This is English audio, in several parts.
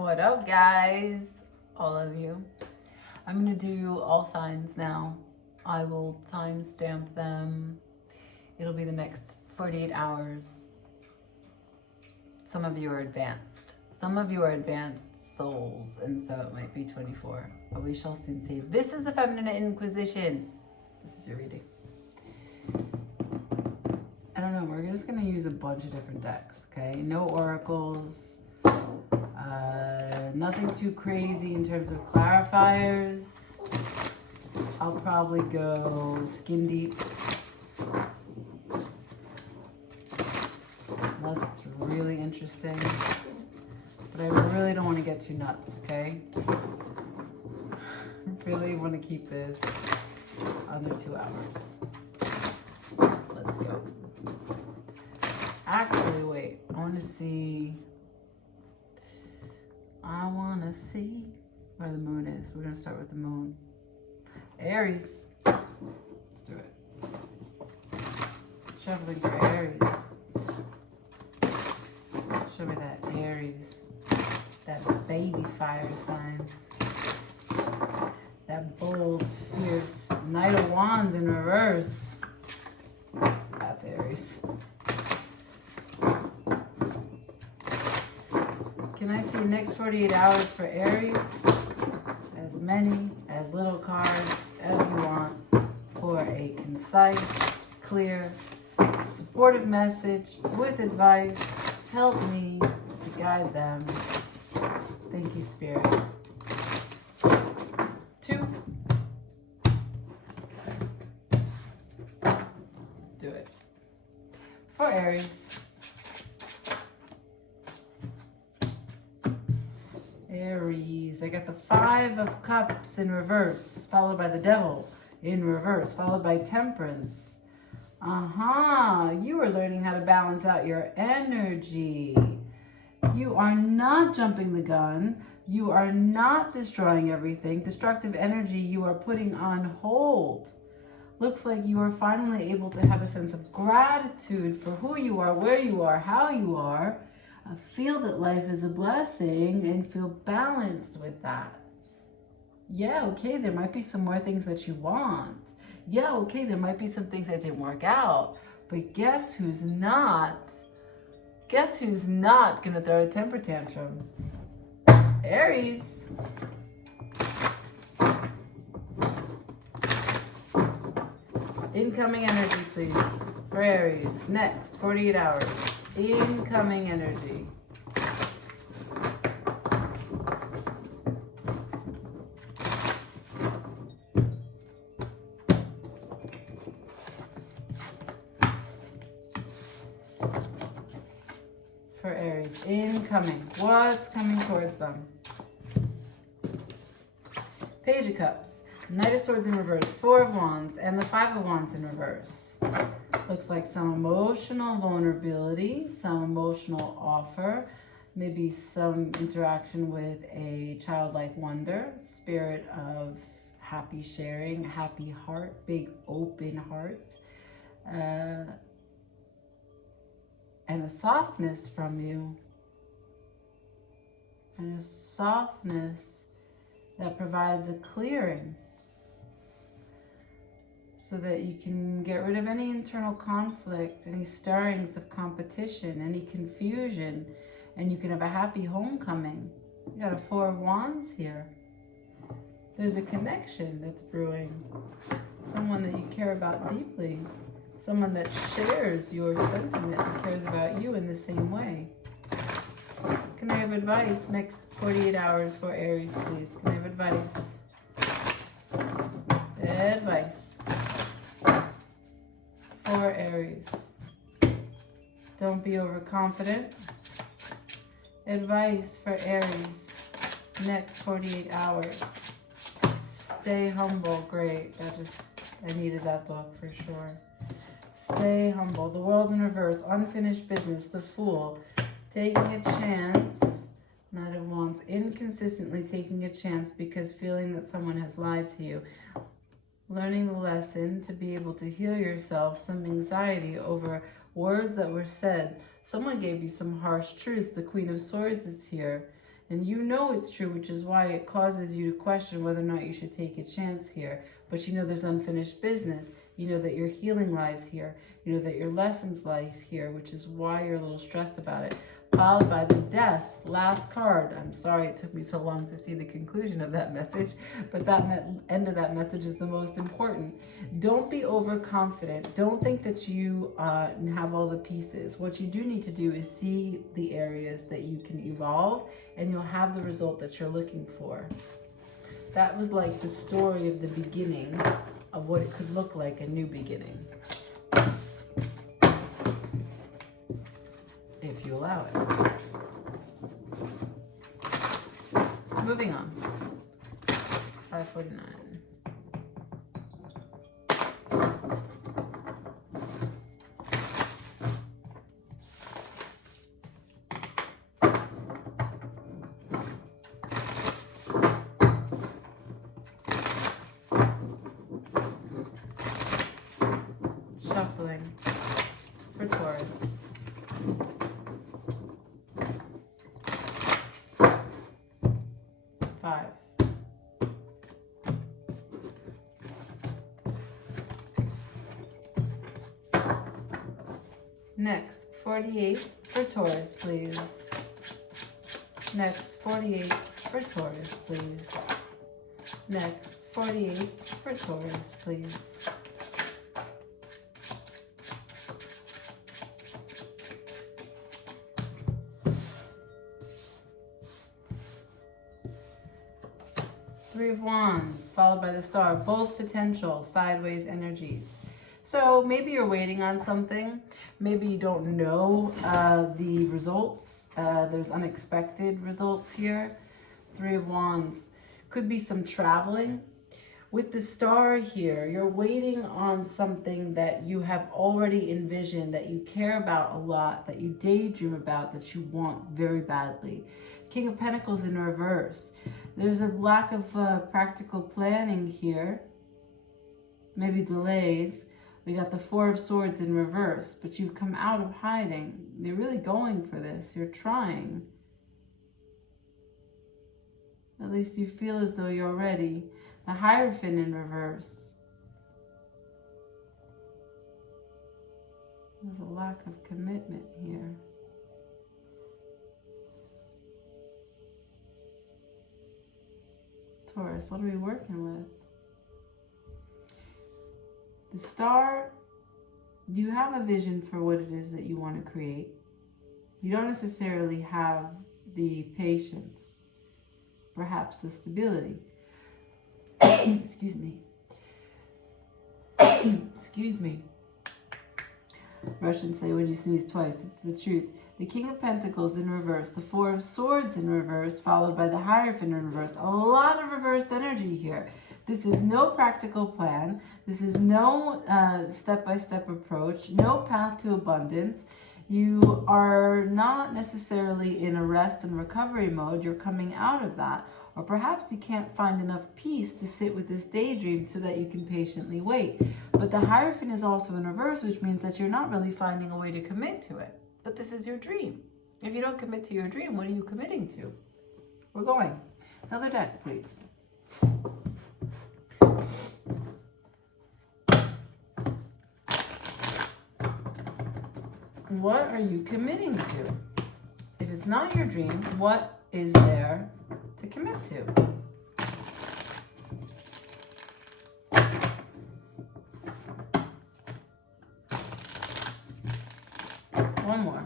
What up, guys? All of you. I'm going to do all signs now. I will timestamp them. It'll be the next 48 hours. Some of you are advanced. Some of you are advanced souls, and so it might be 24. But we shall soon see. This is the Feminine Inquisition. This is your reading. I don't know. We're just going to use a bunch of different decks, okay? No oracles. Nothing too crazy in terms of clarifiers. I'll probably go skin deep. Unless it's really interesting. But I really don't want to get too nuts, okay? I really want to keep this under 2 hours. Let's go. Actually, wait. I want to see where the moon is. We're going to start with the moon. Aries. Let's do it. Shuffling for Aries. Show me that Aries. That baby fire sign. That bold, fierce Knight of Wands in reverse. That's Aries. Can I see next 48 hours for Aries? As many, as little cards as you want for a concise, clear, supportive message with advice. Help me to guide them. Thank you, Spirit. 2. Let's do it. For Aries. Aries, I got the 5 of Cups in reverse, followed by the Devil in reverse, followed by Temperance. You are learning how to balance out your energy. You are not jumping the gun. You are not destroying everything. Destructive energy you are putting on hold. Looks like you are finally able to have a sense of gratitude for who you are, where you are, how you are. Feel that life is a blessing and feel balanced with that. Yeah, okay, there might be some more things that you want. Yeah, okay, there might be some things that didn't work out. But guess who's not? Guess who's not gonna throw a temper tantrum? Aries. Incoming energy, please, for Aries. Next 48 hours. Incoming energy. For Aries, incoming. What's coming towards them? Page of Cups, Knight of Swords in reverse, 4 of Wands, and the 5 of Wands in reverse. Looks like some emotional vulnerability, some emotional offer, maybe some interaction with a childlike wonder, spirit of happy sharing, happy heart, big open heart, and a softness from you, and a softness that provides a clearing, so that you can get rid of any internal conflict, any stirrings of competition, any confusion, and you can have a happy homecoming. You got a 4 of Wands here. There's a connection that's brewing. Someone that you care about deeply. Someone that shares your sentiment and cares about you in the same way. Can I have advice next 48 hours for Aries, please? Can I have advice? Advice. For Aries. Don't be overconfident. Advice for Aries. Next 48 hours. Stay humble. Great. I needed that book for sure. Stay humble. The World in reverse. Unfinished business. The Fool. Taking a chance. Knight of Wands. Inconsistently taking a chance because feeling that someone has lied to you. Learning the lesson to be able to heal yourself, some anxiety over words that were said. Someone gave you some harsh truths. The Queen of Swords is here. And you know it's true, which is why it causes you to question whether or not you should take a chance here. But you know there's unfinished business. You know that your healing lies here. You know that your lessons lies here, which is why you're a little stressed about it. Followed by the Death, last card. I'm sorry it took me so long to see the conclusion of that message, but that end of that message is the most important. Don't be overconfident. Don't think that you have all the pieces. What you do need to do is see the areas that you can evolve, and you'll have the result that you're looking for. That was like the story of the beginning of what it could look like, a new beginning. If you allow it. Moving on. 549. Shuffling for Taurus. Next, 48 for Taurus, please. Next, 48 for Taurus, please. Next, 48 for Taurus, please. Three of Wands, followed by the Star, both potential sideways energies. So maybe you're waiting on something. Maybe you don't know the results. There's unexpected results here. Three of Wands. Could be some traveling. With the Star here, you're waiting on something that you have already envisioned, that you care about a lot, that you daydream about, that you want very badly. King of Pentacles in reverse. There's a lack of practical planning here. Maybe delays. We got the Four of Swords in reverse, but you've come out of hiding. You're really going for this. You're trying. At least you feel as though you're ready. The Hierophant in reverse. There's a lack of commitment here. Taurus, what are we working with? The Star, you have a vision for what it is that you want to create. You don't necessarily have the patience, perhaps the stability. Excuse me. Excuse me. Russians say when you sneeze twice, it's the truth. The King of Pentacles in reverse, the Four of Swords in reverse, followed by the Hierophant in reverse. A lot of reversed energy here. This is no practical plan. This is no step-by-step approach, no path to abundance. You are not necessarily in a rest and recovery mode. You're coming out of that. Or perhaps you can't find enough peace to sit with this daydream so that you can patiently wait. But the Hierophant is also in reverse, which means that you're not really finding a way to commit to it. But this is your dream. If you don't commit to your dream, what are you committing to? We're going. Another deck, please. What are you committing to? If it's not your dream, what is there to commit to? One more.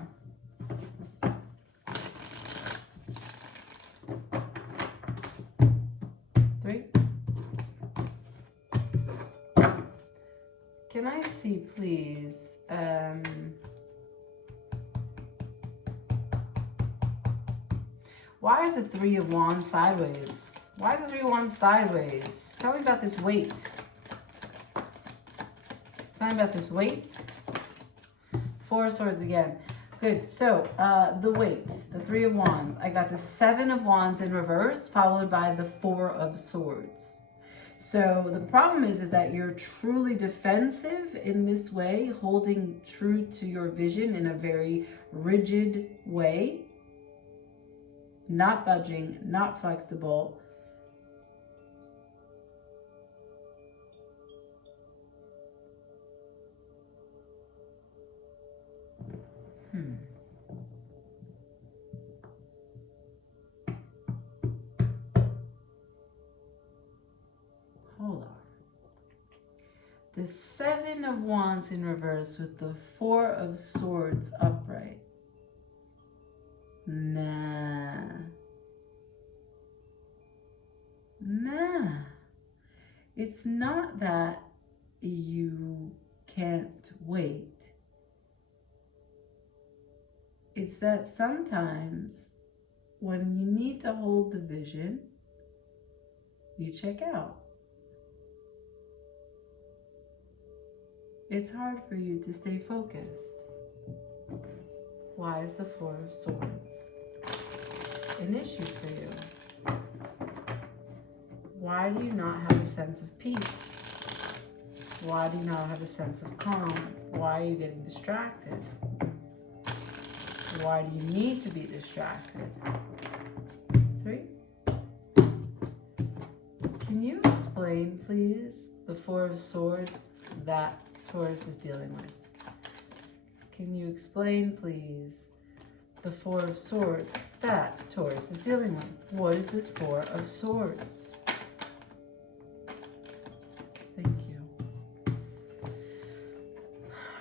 Three. Can I see, please? Why is the Three of Wands sideways? Why is the Three of Wands sideways? Tell me about this weight. Tell me about this weight. Four of Swords again. Good. So, the weight, the Three of Wands. I got the Seven of Wands in reverse, followed by the Four of Swords. So, the problem is that you're truly defensive in this way, holding true to your vision in a very rigid way. not budging, not flexible. Hold on. The Seven of Wands in reverse with the Four of Swords upright. Nah. It's not that you can't wait. It's that sometimes when you need to hold the vision, you check out. It's hard for you to stay focused. Why is the Four of Swords an issue for you? Why do you not have a sense of peace? Why do you not have a sense of calm? Why are you getting distracted? Why do you need to be distracted? 3. Can you explain, please, the Four of Swords that Taurus is dealing with? Can you explain, please, the Four of Swords that Taurus is dealing with? What is this Four of Swords? Thank you.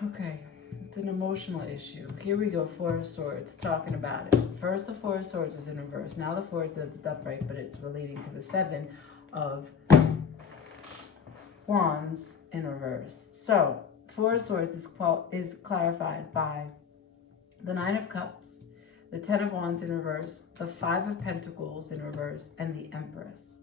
Okay, it's an emotional issue. Here we go, Four of Swords, talking about it. First, the Four of Swords was in reverse. Now the Four says it's upright, but it's relating to the Seven of Wands in reverse. So, Four of Swords is clarified by the Nine of Cups, the Ten of Wands in reverse, the Five of Pentacles in reverse, and the Empress.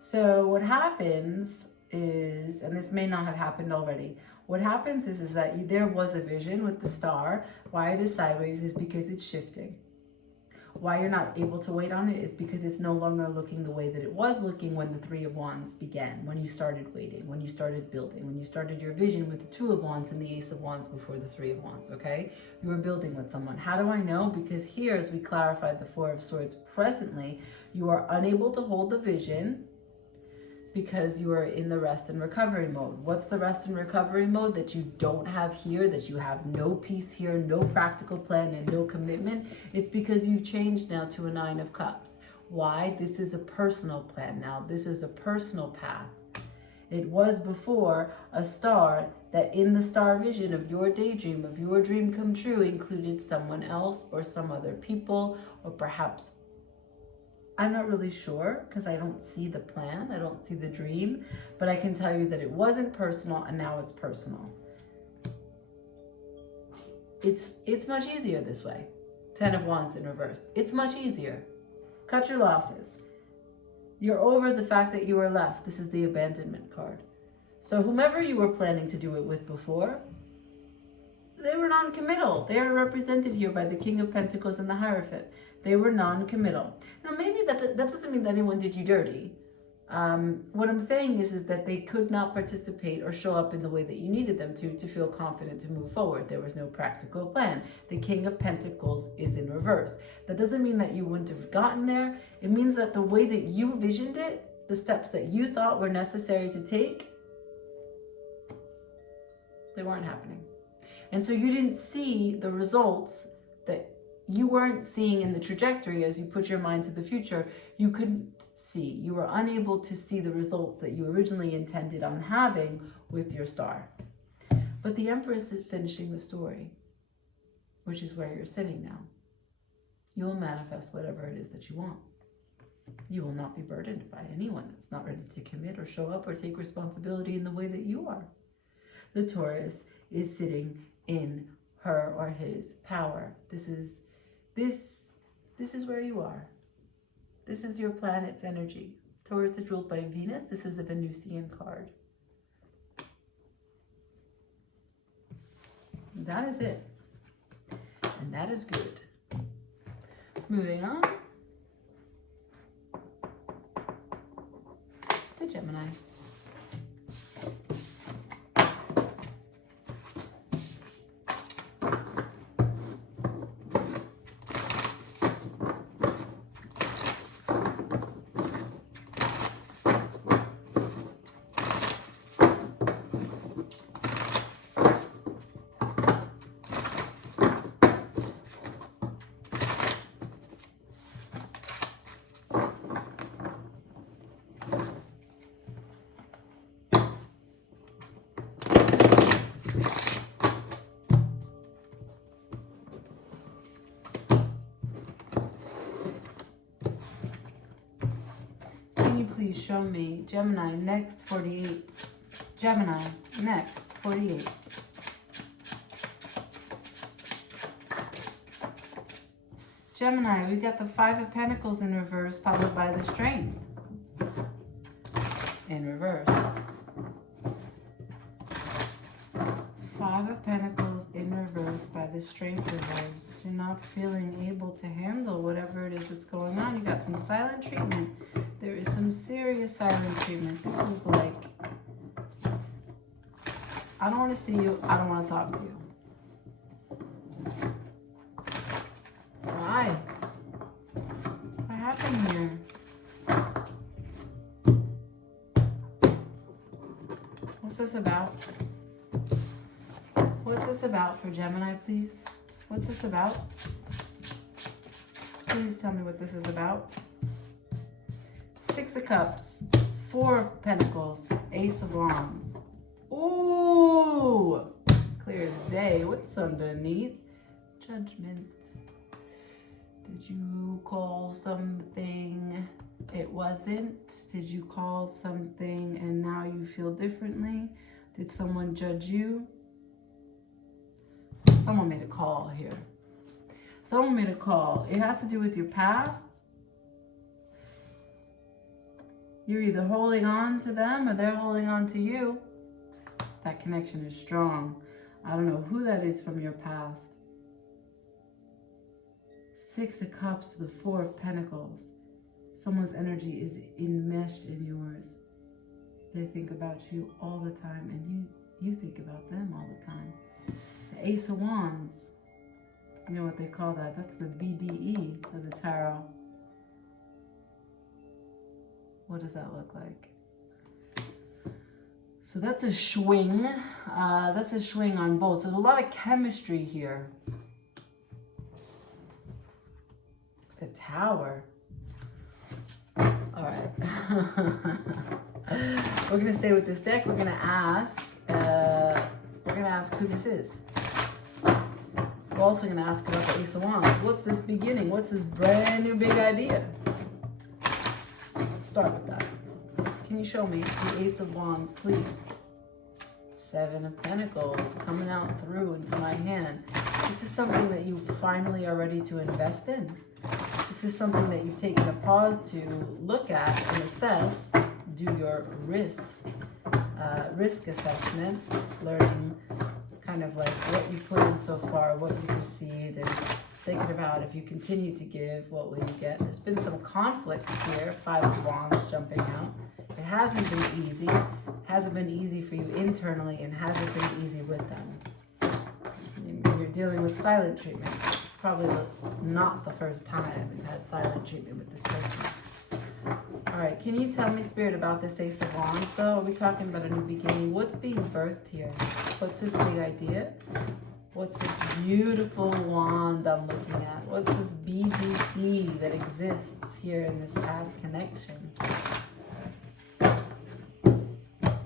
So what happens is, and this may not have happened already, what happens is that there was a vision with the star. Why it is sideways is because it's shifting. Why you're not able to wait on it is because it's no longer looking the way that it was looking when the Three of Wands began, when you started waiting, when you started building, when you started your vision with the Two of Wands and the Ace of Wands before the Three of Wands, okay? You were building with someone. How do I know? Because here, as we clarified the Four of Swords presently, you are unable to hold the vision because you are in the rest and recovery mode. What's the rest and recovery mode that you don't have here, that you have no peace here, no practical plan, and no commitment? It's because you've changed now to a Nine of Cups. Why? This is a personal plan now. This is a personal path. It was before a star that in the star vision of your daydream, of your dream come true, included someone else or some other people, or perhaps I'm not really sure because I don't see the plan. I don't see the dream, but I can tell you that it wasn't personal and now it's personal. It's much easier this way. Ten of Wands in reverse. It's much easier. Cut your losses. You're over the fact that you were left. This is the abandonment card. So whomever you were planning to do it with before, they were non-committal. They are represented here by the King of Pentacles and the Hierophant. They were non-committal. Now, maybe that doesn't mean that anyone did you dirty. What I'm saying is that they could not participate or show up in the way that you needed them to feel confident to move forward. There was no practical plan. The King of Pentacles is in reverse. That doesn't mean that you wouldn't have gotten there. It means that the way that you visioned it, the steps that you thought were necessary to take, they weren't happening. And so you didn't see the results that you weren't seeing in the trajectory as you put your mind to the future. You couldn't see. You were unable to see the results that you originally intended on having with your star. But the Empress is finishing the story, which is where you're sitting now. You will manifest whatever it is that you want. You will not be burdened by anyone that's not ready to commit or show up or take responsibility in the way that you are. The Taurus is sitting in her or his power. This is where you are. This is your planet's energy. Taurus is ruled by Venus. This is a Venusian card. That is it. And that is good. Moving on. Gemini. Please show me Gemini next 48. Gemini next 48. Gemini, we've got the Five of Pentacles in reverse, followed by the Strength in reverse. Five of Pentacles in reverse by the Strength reverse. You're not feeling able to handle whatever it is that's going on. You got some silent treatment. There is some serious silent treatment. This is like, I don't want to see you. I don't want to talk to you. Why? What happened here? What's this about? What's this about for Gemini, please? What's this about? Please tell me what this is about. Six of Cups, Four of Pentacles, Ace of Wands. Ooh, clear as day. What's underneath? Judgment. Did you call something it wasn't? Did you call something and now you feel differently? Did someone judge you? Someone made a call here. Someone made a call. It has to do with your past. You're either holding on to them or they're holding on to you. That connection is strong. I don't know who that is from your past. Six of Cups to the Four of Pentacles. Someone's energy is enmeshed in yours. They think about you all the time and you think about them all the time. The Ace of Wands. You know what they call that? That's the BDE of the tarot. What does that look like? So that's a swing. That's a swing on both. So there's a lot of chemistry here. The Tower. All right. We're gonna stay with this deck. We're gonna ask who this is. We're also gonna ask about the Ace of Wands. What's this beginning? What's this brand new big idea? Start with that. Can you show me the Ace of Wands, please? Seven of Pentacles coming out through into my hand. This is something that you finally are ready to invest in. This is something that you've taken a pause to look at and assess, do your risk assessment, learning kind of like what you put in so far, what you received, and thinking about if you continue to give, what will you get? There's been some conflicts here. Five of Wands jumping out. It hasn't been easy. Hasn't been easy for you internally and hasn't been easy with them. You're dealing with silent treatment. It's probably not the first time you've had silent treatment with this person. All right, can you tell me, Spirit, about this Ace of Wands, though? Are we talking about a new beginning? What's being birthed here? What's this big idea? What's this beautiful wand I'm looking at? What's this BDE that exists here in this past connection?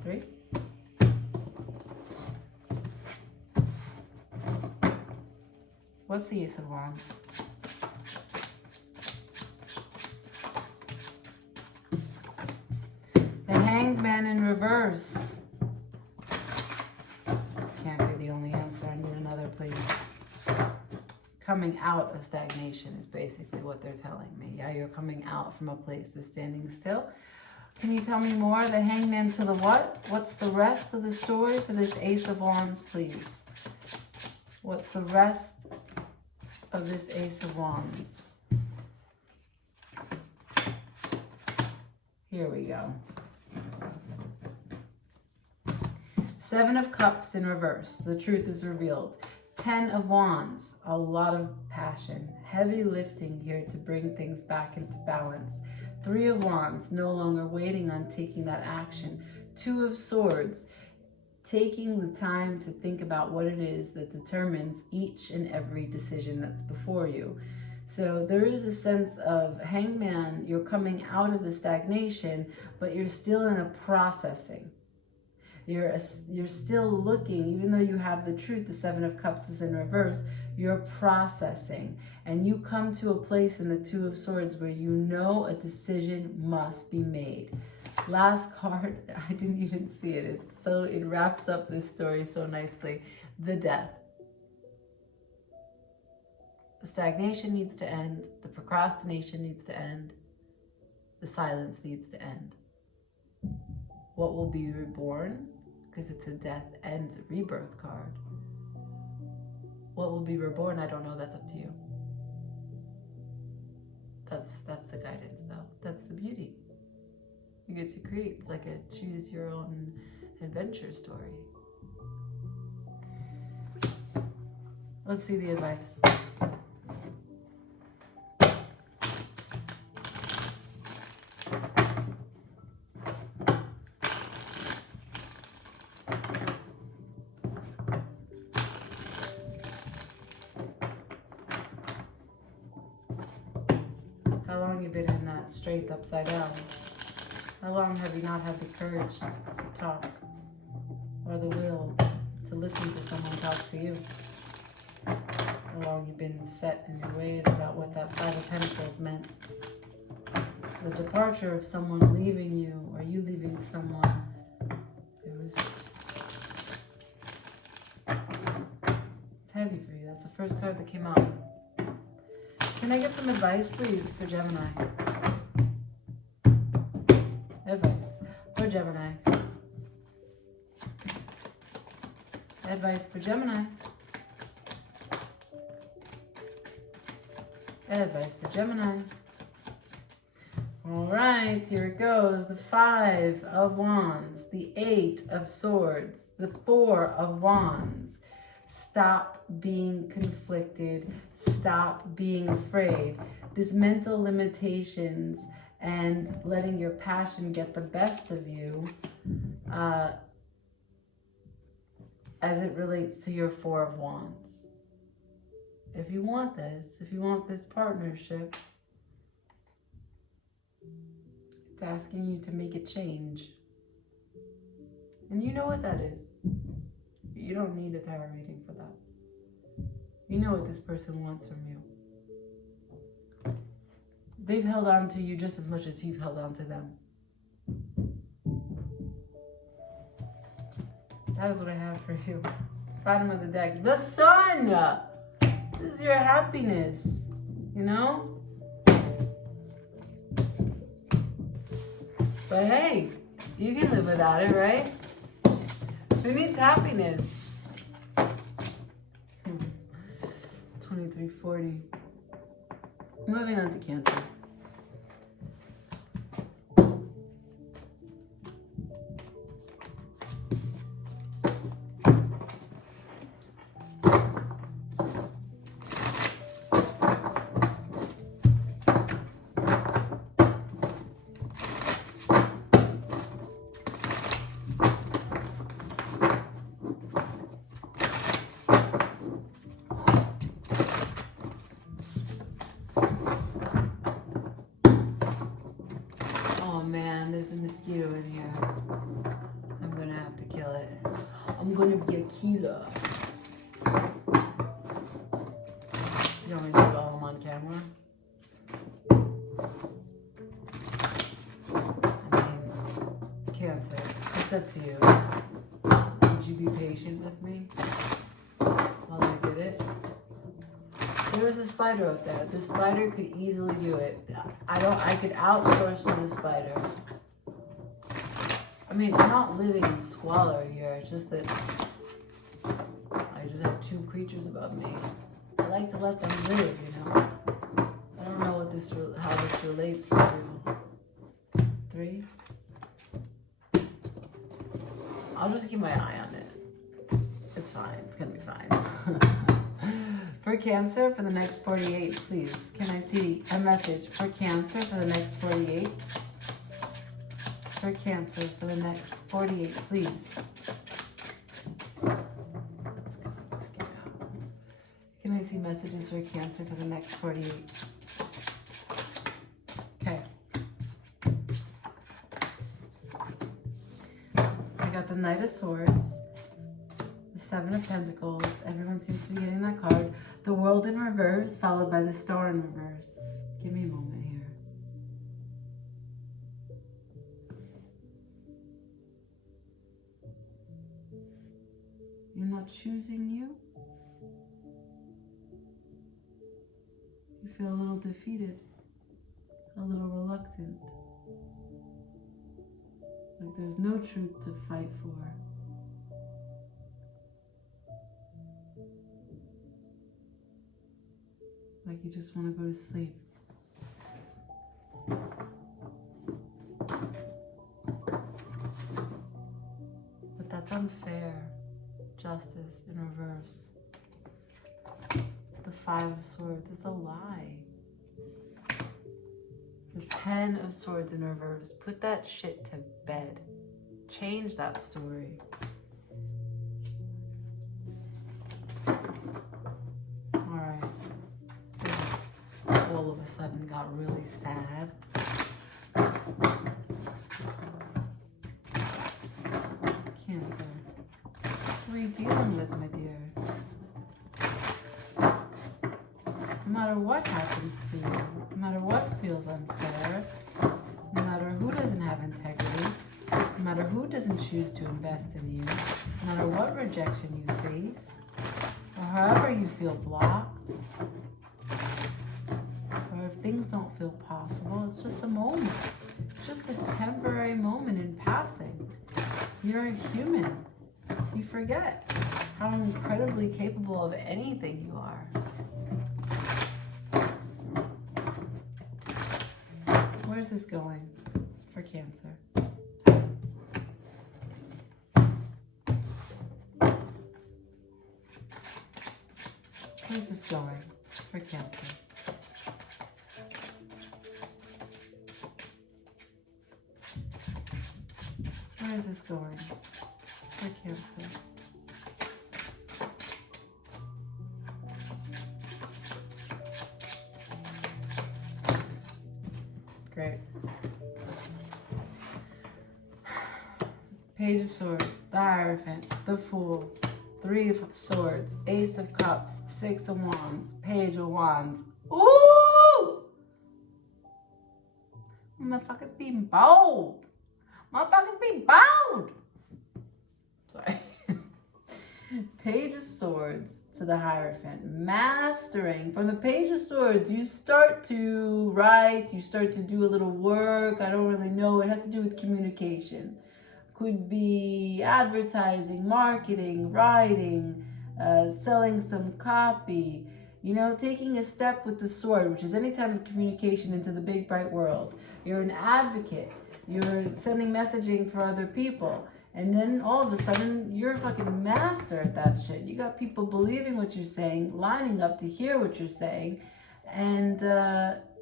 3. What's the Ace of Wands? The Hanged Man in reverse. Can't be the only answer. I need another, please. Coming out of stagnation is basically what they're telling me. Yeah, you're coming out from a place of standing still. Can you tell me more? The Hangman to the what? What's the rest of the story for this Ace of Wands, please? What's the rest of this Ace of Wands? Here we go. Seven of Cups in reverse. The truth is revealed. 10 of Wands. A lot of passion. Heavy lifting here to bring things back into balance. 3 of Wands. No longer waiting on taking that action. 2 of Swords. Taking the time to think about what it is that determines each and every decision that's before you. So there is a sense of Hangman, you're coming out of the stagnation, but you're still in a processing. You're still looking, even though you have the truth, the 7 of Cups is in reverse, you're processing. And you come to a place in the 2 of Swords where you know a decision must be made. Last card, I didn't even see it. It wraps up this story so nicely. The Death. The stagnation needs to end. The procrastination needs to end. The silence needs to end. What will be reborn? Because it's a death and rebirth card. What will be reborn? I don't know. That's up to you. That's the guidance, though. That's the beauty. You get to create. It's like a choose your own adventure story. Let's see the advice. How long have you been in that strength upside down? How long have you not had the courage to talk or the will to listen to someone talk to you? How long you've been set in your ways about what that 5 of Pentacles meant? The departure of someone leaving you or you leaving someone, it's heavy for you. That's the first card that came out. Can I get some advice, please, for Gemini? Advice for Gemini. Advice for Gemini. Advice for Gemini. All right, here it goes. The 5 of Wands, the 8 of Swords, the 4 of Wands. Stop being conflicted. Stop being afraid. These mental limitations and letting your passion get the best of you as it relates to your 4 of Wands. If you want this partnership, it's asking you to make a change. And you know what that is. You don't need a tarot reading for that. You know what this person wants from you. They've held on to you just as much as you've held on to them. That is what I have for you. Bottom of the deck. The Sun! This is your happiness. You know? But hey, you can live without it, right? Who needs happiness? 2340. Moving on to Cancer. There's a mosquito in here. I'm gonna have to kill it. I'm gonna be a killer. You want me to do all of them on camera? I mean, Cancer, it's up to you. Would you be patient with me while I get it? There was a spider up there. The spider could easily do it. I could outsource to the spider. I mean, I'm not living in squalor here. It's just that I just have 2 creatures above me. I like to let them live, you know. I don't know how this relates to 3. I'll just keep my eye on it. fine. It's gonna be fine. For Cancer, for the next 48, please. Can I see a message for Cancer for the next 48? For Cancer for the next 48, please. Can I see messages for Cancer for the next 48? Okay. I got the Knight of Swords, the Seven of Pentacles. Everyone seems to be getting that card. The World in reverse, followed by the Star in reverse. Give me a moment here. You're not choosing you? You feel a little defeated, a little reluctant. Like there's no truth to fight for. Like you just want to go to sleep. But that's unfair. Justice in reverse. The Five of Swords is a lie. The Ten of Swords in reverse. Put that shit to bed. Change that story. Alright. All of a sudden got really sad. Cancer. What are you dealing with, my dear? No matter what happens to you, no matter what feels unfair, no matter who doesn't have integrity, no matter who doesn't choose to invest in you, no matter what rejection you face, or however you feel blocked, or if things don't feel possible, it's just a moment. It's just a temporary moment in passing. You're a human. You forget how incredibly capable of anything you are. Where's this going for Cancer? Where's this going for Cancer? Where is this going for Cancer? Great. Page of Swords, the Hierophant, the Fool, Three of Swords, Ace of Cups, Six of Wands, Page of Wands. Ooh! Motherfuckers be bold. Motherfuckers be bold. Sorry. Page of Swords to the Hierophant. Mastering. From the Page of Swords, you start to write, you start to do a little work. I don't really know. It has to do with communication. Could be advertising, marketing, writing, selling some copy. You know, taking a step with the sword, which is any type of communication into the big, bright world. You're an advocate. You're sending messaging for other people. And then all of a sudden, you're a fucking master at that shit. You got people believing what you're saying, lining up to hear what you're saying. And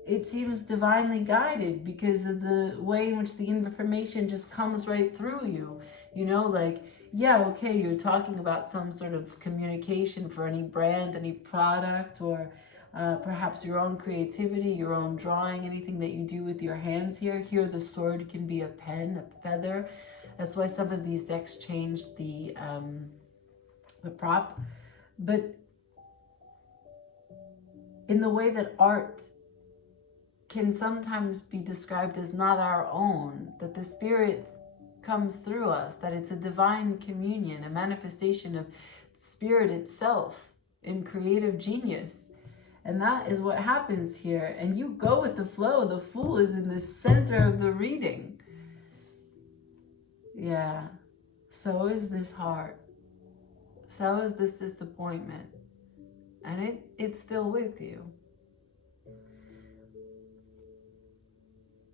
it seems divinely guided because of the way in which the information just comes right through you. You know, like, yeah, okay, you're talking about some sort of communication for any brand, any product, or perhaps your own creativity, your own drawing, anything that you do with your hands here. Here, the sword can be a pen, a feather. That's why some of these decks changed the prop. But in the way that art can sometimes be described as not our own, that the spirit comes through us, that it's a divine communion, a manifestation of spirit itself in creative genius. And that is what happens here. And you go with the flow. The Fool is in the center of the reading. Yeah, so is this heart. So is this disappointment. And it's still with you.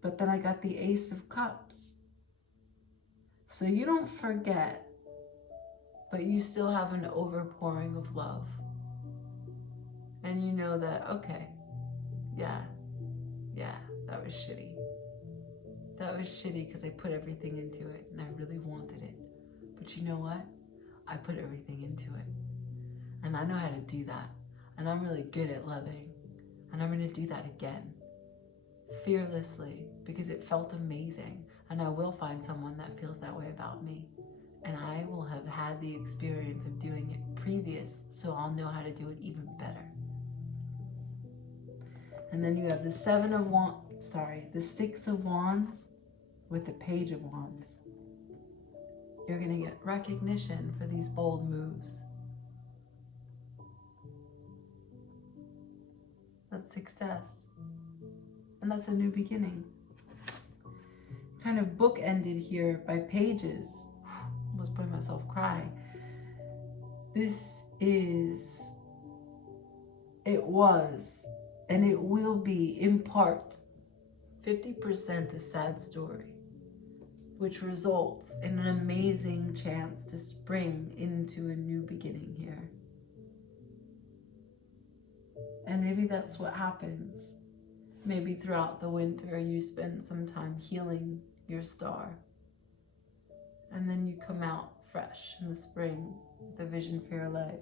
But then I got the Ace of Cups. So you don't forget but you still have an overpouring of love. And you know that, okay, yeah, that was shitty. That was shitty because I put everything into it and I really wanted it. But you know what? I put everything into it. And I know how to do that. And I'm really good at loving. And I'm going to do that again. Fearlessly, because it felt amazing. And I will find someone that feels that way about me. And I will have had the experience of doing it previous, so I'll know how to do it even better. And then you have the the Six of Wands with the Page of Wands. You're going to get recognition for these bold moves. That's success. And that's a new beginning. Kind of book-ended here by pages. Almost made myself cry. This is, it was, and it will be, in part, 50% a sad story, which results in an amazing chance to spring into a new beginning here. And maybe that's what happens. Maybe throughout the winter you spend some time healing your star. And then you come out fresh in the spring with a vision for your life.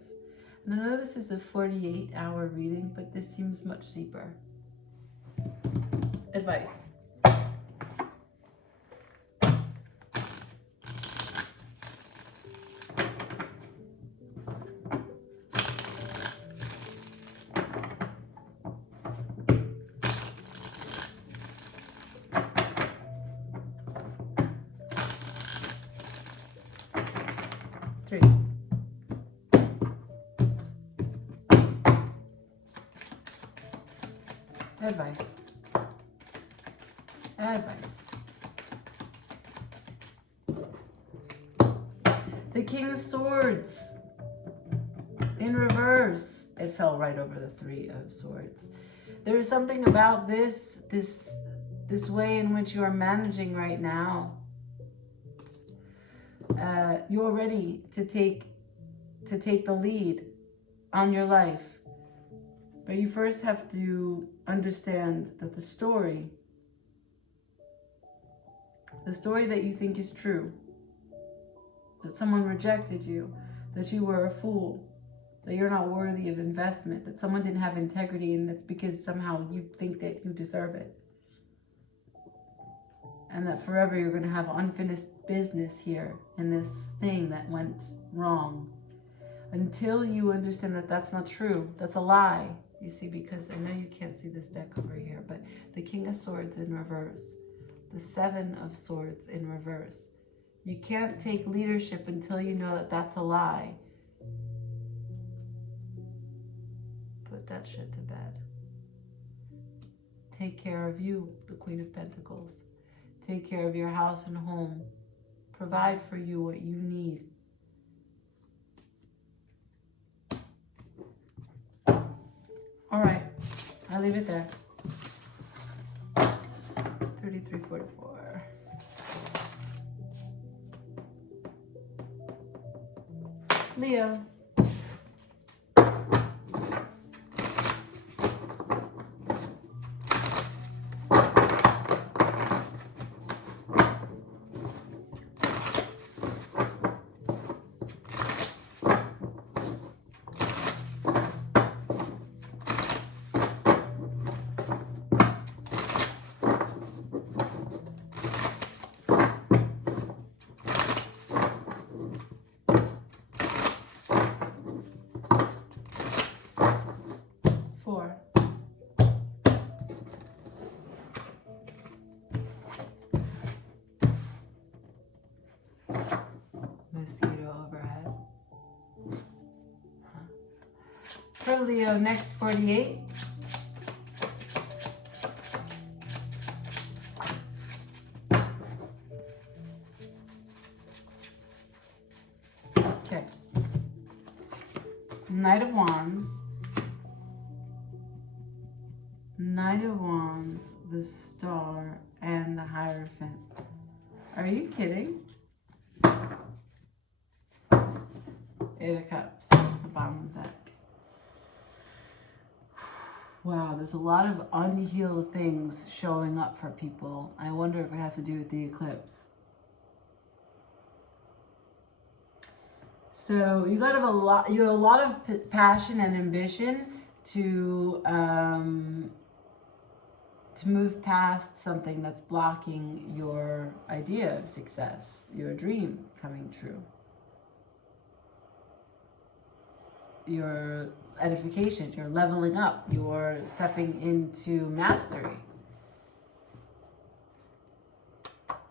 And I know this is a 48-hour reading, but this seems much deeper. Advice. Three. Advice. Advice. The King of Swords in reverse. It fell right over the Three of Swords. There is something about this way in which you are managing right now. You're ready to take the lead on your life. But you first have to understand that the story that you think is true, that someone rejected you, that you were a fool, that you're not worthy of investment, that someone didn't have integrity, and that's because somehow you think that you deserve it. And that forever you're going to have unfinished business here in this thing that went wrong. Until you understand that that's not true, that's a lie. You see, because I know you can't see this deck over here, but the King of Swords in reverse, the Seven of Swords in reverse. You can't take leadership until you know that that's a lie. Put that shit to bed. Take care of you, the Queen of Pentacles. Take care of your house and home. Provide for you what you need. All right, I'll leave it there. 3344. Leo. Mosquito overhead. For Leo, next 48. Okay. Knight of Wands. Knight of Wands, the Star, and the Hierophant. Are you kidding? Eight of Cups, the bottom of the deck. Wow, there's a lot of unhealed things showing up for people. I wonder if it has to do with the eclipse. So you have a lot of passion and ambition to move past something that's blocking your idea of success, your dream coming true, your edification, you're leveling up, you're stepping into mastery.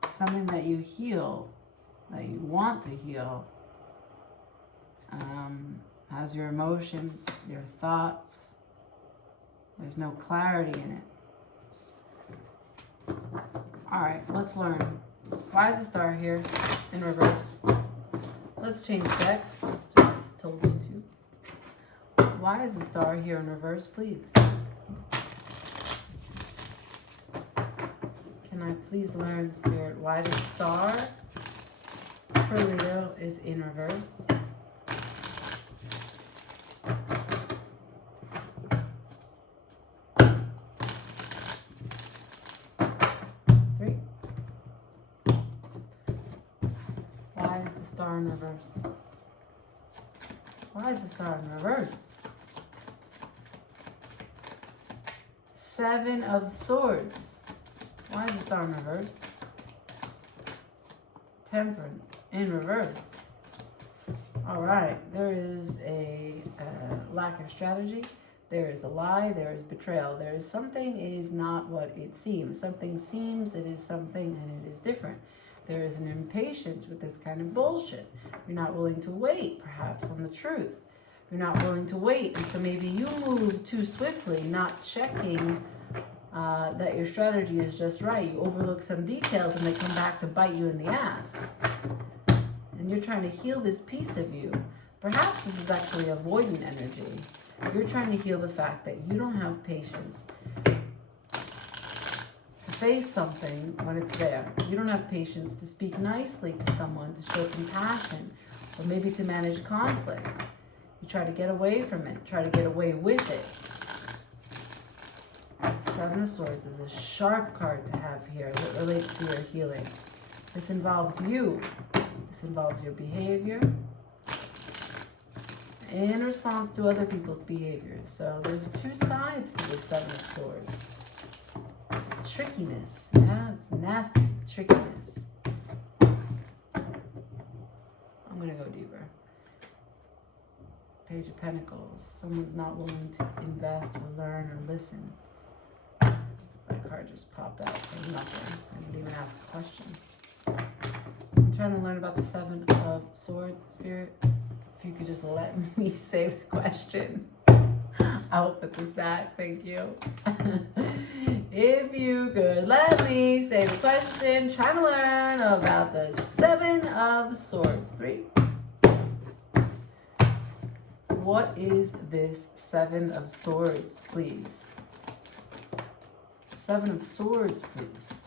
Something that you heal, that you want to heal, has your emotions, your thoughts. There's no clarity in it. All right, let's learn. Why is the star here in reverse? Let's change decks. Just told me to. Why is the star here in reverse, please? Can I please learn, Spirit, why the star for Leo is in reverse? Three. Why is the star in reverse? Why is the star in reverse? Seven of Swords. Why is the star in reverse? Temperance in reverse. All right, there is a lack of strategy. There is a lie. There is betrayal. There is something is not what it seems. Something seems it is something and it is different. There is an impatience with this kind of bullshit. You're not willing to wait, perhaps, on the truth. You're not willing to wait, and so maybe you move too swiftly, not checking that your strategy is just right. You overlook some details, and they come back to bite you in the ass. And you're trying to heal this piece of you. Perhaps this is actually avoidant energy. You're trying to heal the fact that you don't have patience to face something when it's there. You don't have patience to speak nicely to someone, to show compassion, or maybe to manage conflict. You try to get away from it, try to get away with it. Seven of Swords is a sharp card to have here that relates to your healing. This involves you. This involves your behavior in response to other people's behaviors. So there's two sides to the Seven of Swords. It's trickiness. Yeah, it's nasty trickiness. I'm going to go deeper. Page of Pentacles. Someone's not willing to invest or learn or listen. That card just popped out from nothing. I didn't even ask a question. I'm trying to learn about the Seven of Swords, Spirit. If you could just let me say the question. I'll put this back. Thank you. If you could let me say the question. Trying to learn about the Seven of Swords. 3. What is this Seven of Swords, please? Seven of Swords, please.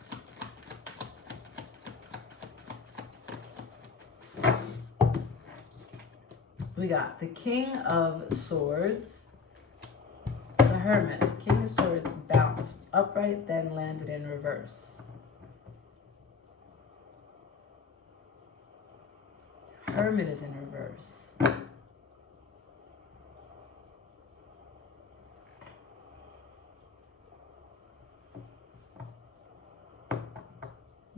We got the King of Swords, the Hermit. King of Swords bounced upright, then landed in reverse. Hermit is in reverse.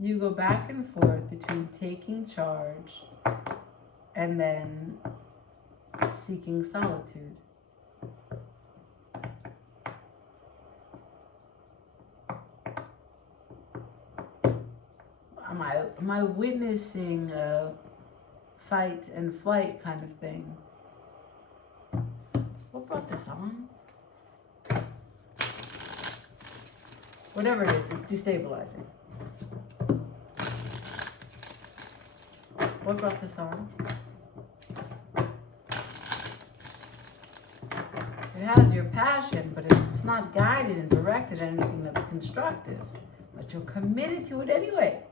You go back and forth between taking charge and then seeking solitude. Am I witnessing a fight and flight kind of thing? What brought this on? Whatever it is, it's destabilizing. What brought this on? It has your passion, but it's not guided and directed at anything that's constructive. But you're committed to it anyway.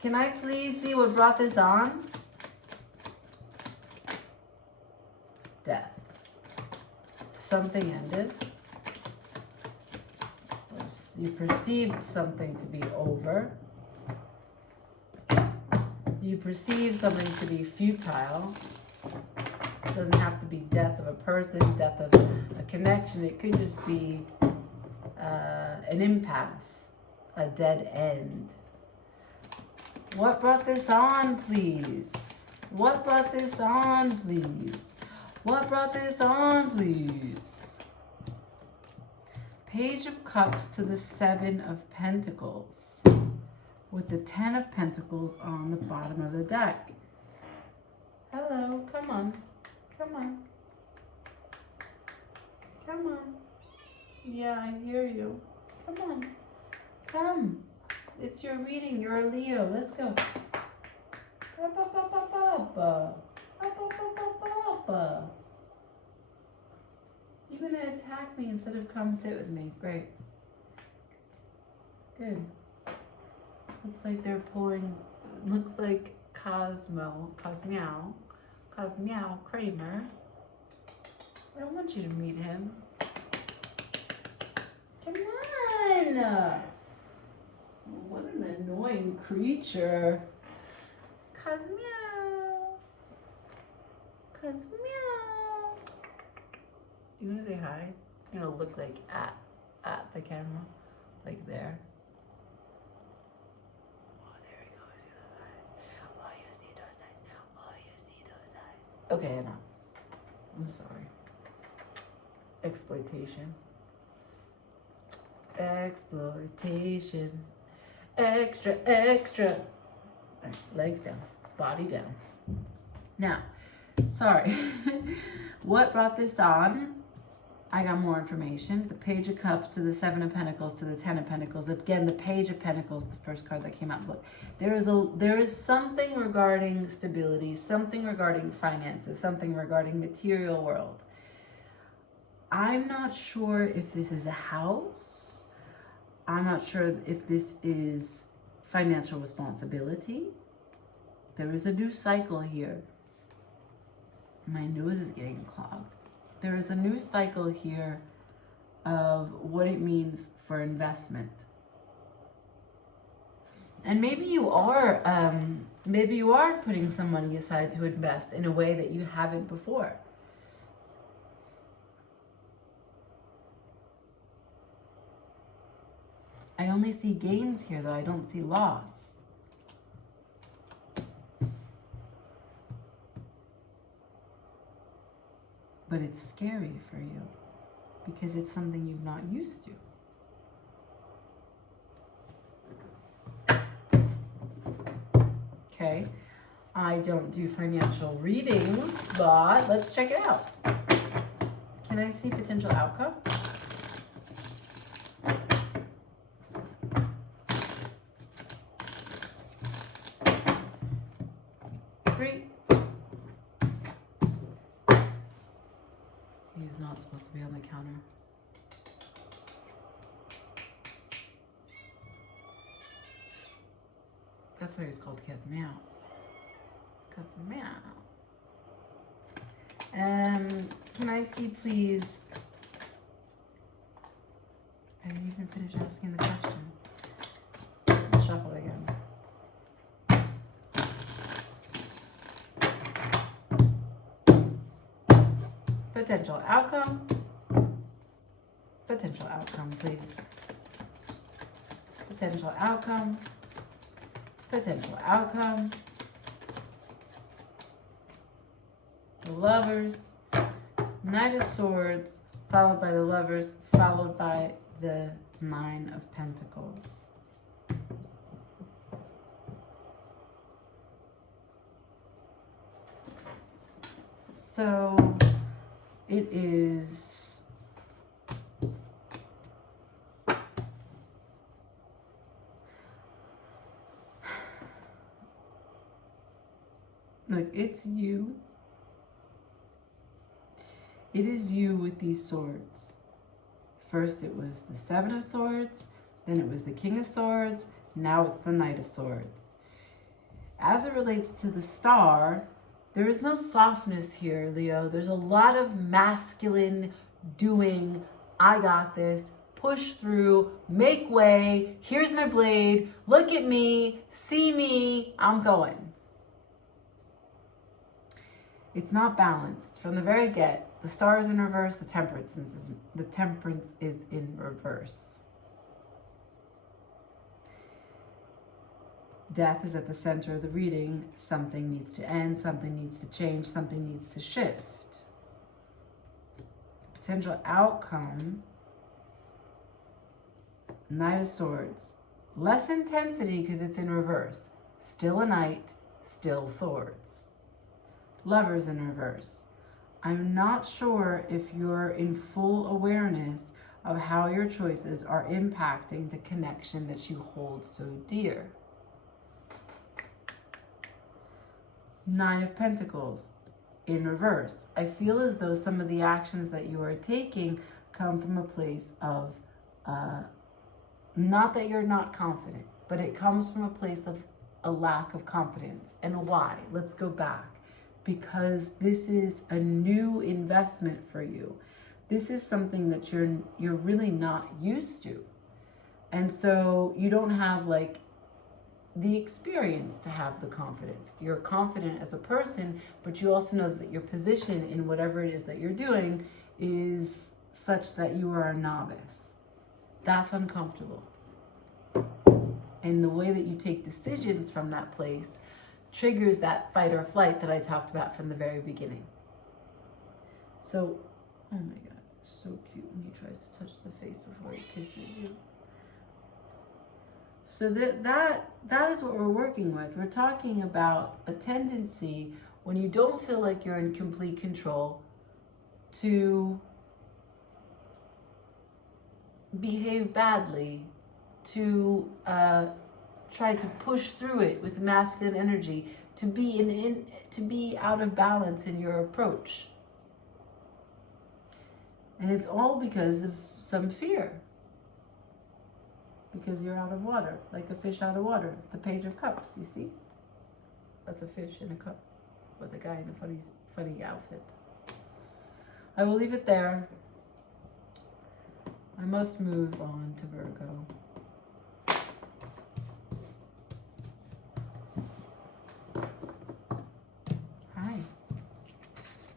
Can I please see what brought this on? something ended. You perceived something to be over. You perceive something to be futile. It doesn't have to be death of a person, death of a connection. It could just be an impasse, a dead end. What brought this on, please? What brought this on, please? What brought this on, please? Page of Cups to the Seven of Pentacles, with the Ten of Pentacles on the bottom of the deck. Hello, come on, come on, come on. Yeah, I hear you. Come on, come. It's your reading. You're a Leo. Let's go. You're gonna attack me instead of come sit with me. Great. Good. Looks like they're pulling. Looks like Cosmeow Kramer. I don't want you to meet him. Come on. What an annoying creature. Cosmeow. You want to say hi? You're going to look like at the camera. Like there. Oh, there we go. I see those eyes. Oh, you see those eyes. Oh, you see those eyes. Okay, enough. I'm sorry. Exploitation. Extra. All right, legs down, body down. Now, sorry. What brought this on? I got more information. The Page of Cups to the Seven of Pentacles to the Ten of Pentacles. Again, the Page of Pentacles, the first card that came out. Look, there is something regarding stability, something regarding finances, something regarding material world. I'm not sure if this is a house. I'm not sure if this is financial responsibility. There is a new cycle here. My nose is getting clogged. There is a new cycle here of what it means for investment. And maybe you are putting some money aside to invest in a way that you haven't before. I only see gains here, though. I don't see loss. But it's scary for you because it's something you're not used to. Okay. I don't do financial readings, but let's check it out. Can I see potential outcome? He's not supposed to be on the counter. That's why he's called Cosmeow. Can I see, please? I didn't even finish asking the question. Let's shuffle again. Potential outcome. Potential outcome, please. Potential outcome. Potential outcome. The Lovers. Knight of Swords, followed by the Lovers, followed by the Nine of Pentacles. So it is look, it's you. It is you with these swords. First it was the Seven of Swords, then it was the King of Swords, now it's the Knight of Swords. As it relates to the Star, there is no softness here, Leo. There's a lot of masculine doing, I got this, push through, make way, here's my blade, look at me, see me, I'm going. It's not balanced. From the very get, the star is in reverse, the temperance is in reverse. Death is at the center of the reading. Something needs to end, something needs to change, something needs to shift. Potential outcome, Knight of Swords. Less intensity because it's in reverse. Still a knight, still swords. Lovers in reverse. I'm not sure if you're in full awareness of how your choices are impacting the connection that you hold so dear. Nine of Pentacles in reverse. I feel as though some of the actions that you are taking come from a place of, not that you're not confident, but it comes from a place of a lack of confidence. And why? Let's go back. Because this is a new investment for you. This is something that you're really not used to. And so you don't have like the experience to have the confidence. You're confident as a person, but you also know that your position in whatever it is that you're doing is such that you are a novice. That's uncomfortable. And the way that you take decisions from that place triggers that fight or flight that I talked about from the very beginning. So, oh my God, so cute when he tries to touch the face before he kisses you. So that is what we're working with. We're talking about a tendency when you don't feel like you're in complete control to behave badly, to try to push through it with masculine energy, to be out of balance in your approach. And it's all because of some fear. Because you're out of water, like a fish out of water. The Page of Cups, you see? That's a fish in a cup with a guy in a funny outfit. I will leave it there. I must move on to Virgo. Hi.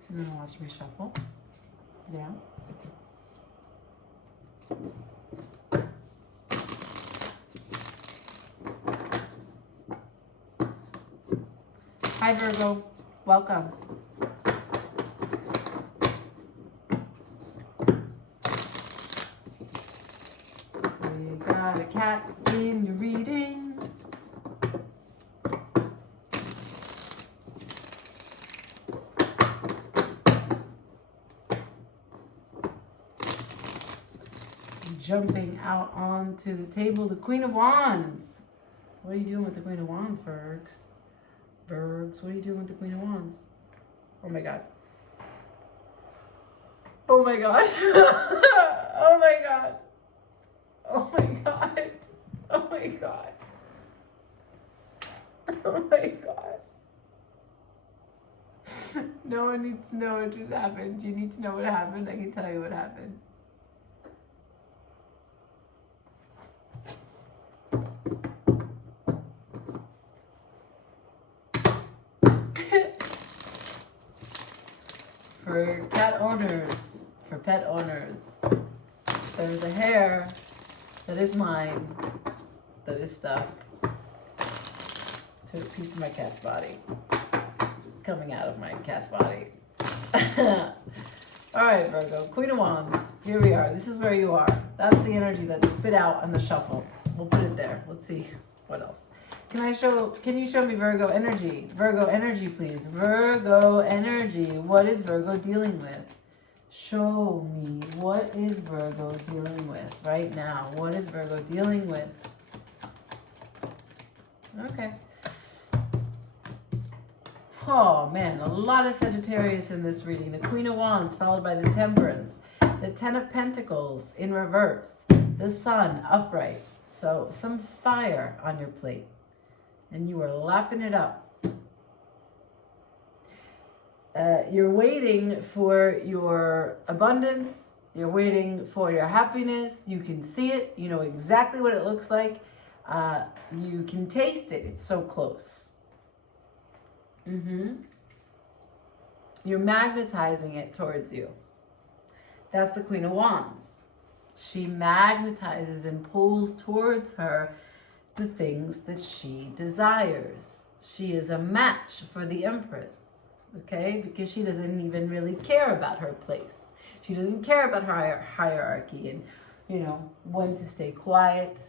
You wanna watch me shuffle? Yeah. Hi Virgo, welcome. We got a cat in your reading. Jumping out onto the table, the Queen of Wands. What are you doing with the Queen of Wands, Virgs? Virgs, what are you doing with the Queen of Wands? Oh my God. Oh my God. Oh my God. Oh my God. Oh my God. Oh my God. No one needs to know what just happened. You need to know what happened. I can tell you what happened. For cat owners, for pet owners, there's a hair that is mine that is stuck to a piece of my cat's body, coming out of my cat's body. All right, Virgo, Queen of Wands, here we are. This is where you are. That's the energy that's spit out on the shuffle. We'll put it there. Let's see what else. Can you show me Virgo energy? Virgo energy, please. Virgo energy. What is Virgo dealing with? Show me. What is Virgo dealing with right now? What is Virgo dealing with? Okay. Oh man, a lot of Sagittarius in this reading. The Queen of Wands followed by the Temperance. The Ten of Pentacles in reverse. The Sun upright. So some fire on your plate. And you are lapping it up. You're waiting for your abundance. You're waiting for your happiness. You can see it. You know exactly what it looks like. You can taste it. It's so close. You're magnetizing it towards you. That's the Queen of Wands. She magnetizes and pulls towards her the things that she desires. She is a match for the Empress, okay? Because she doesn't even really care about her place. She doesn't care about her hierarchy and, you know, when to stay quiet,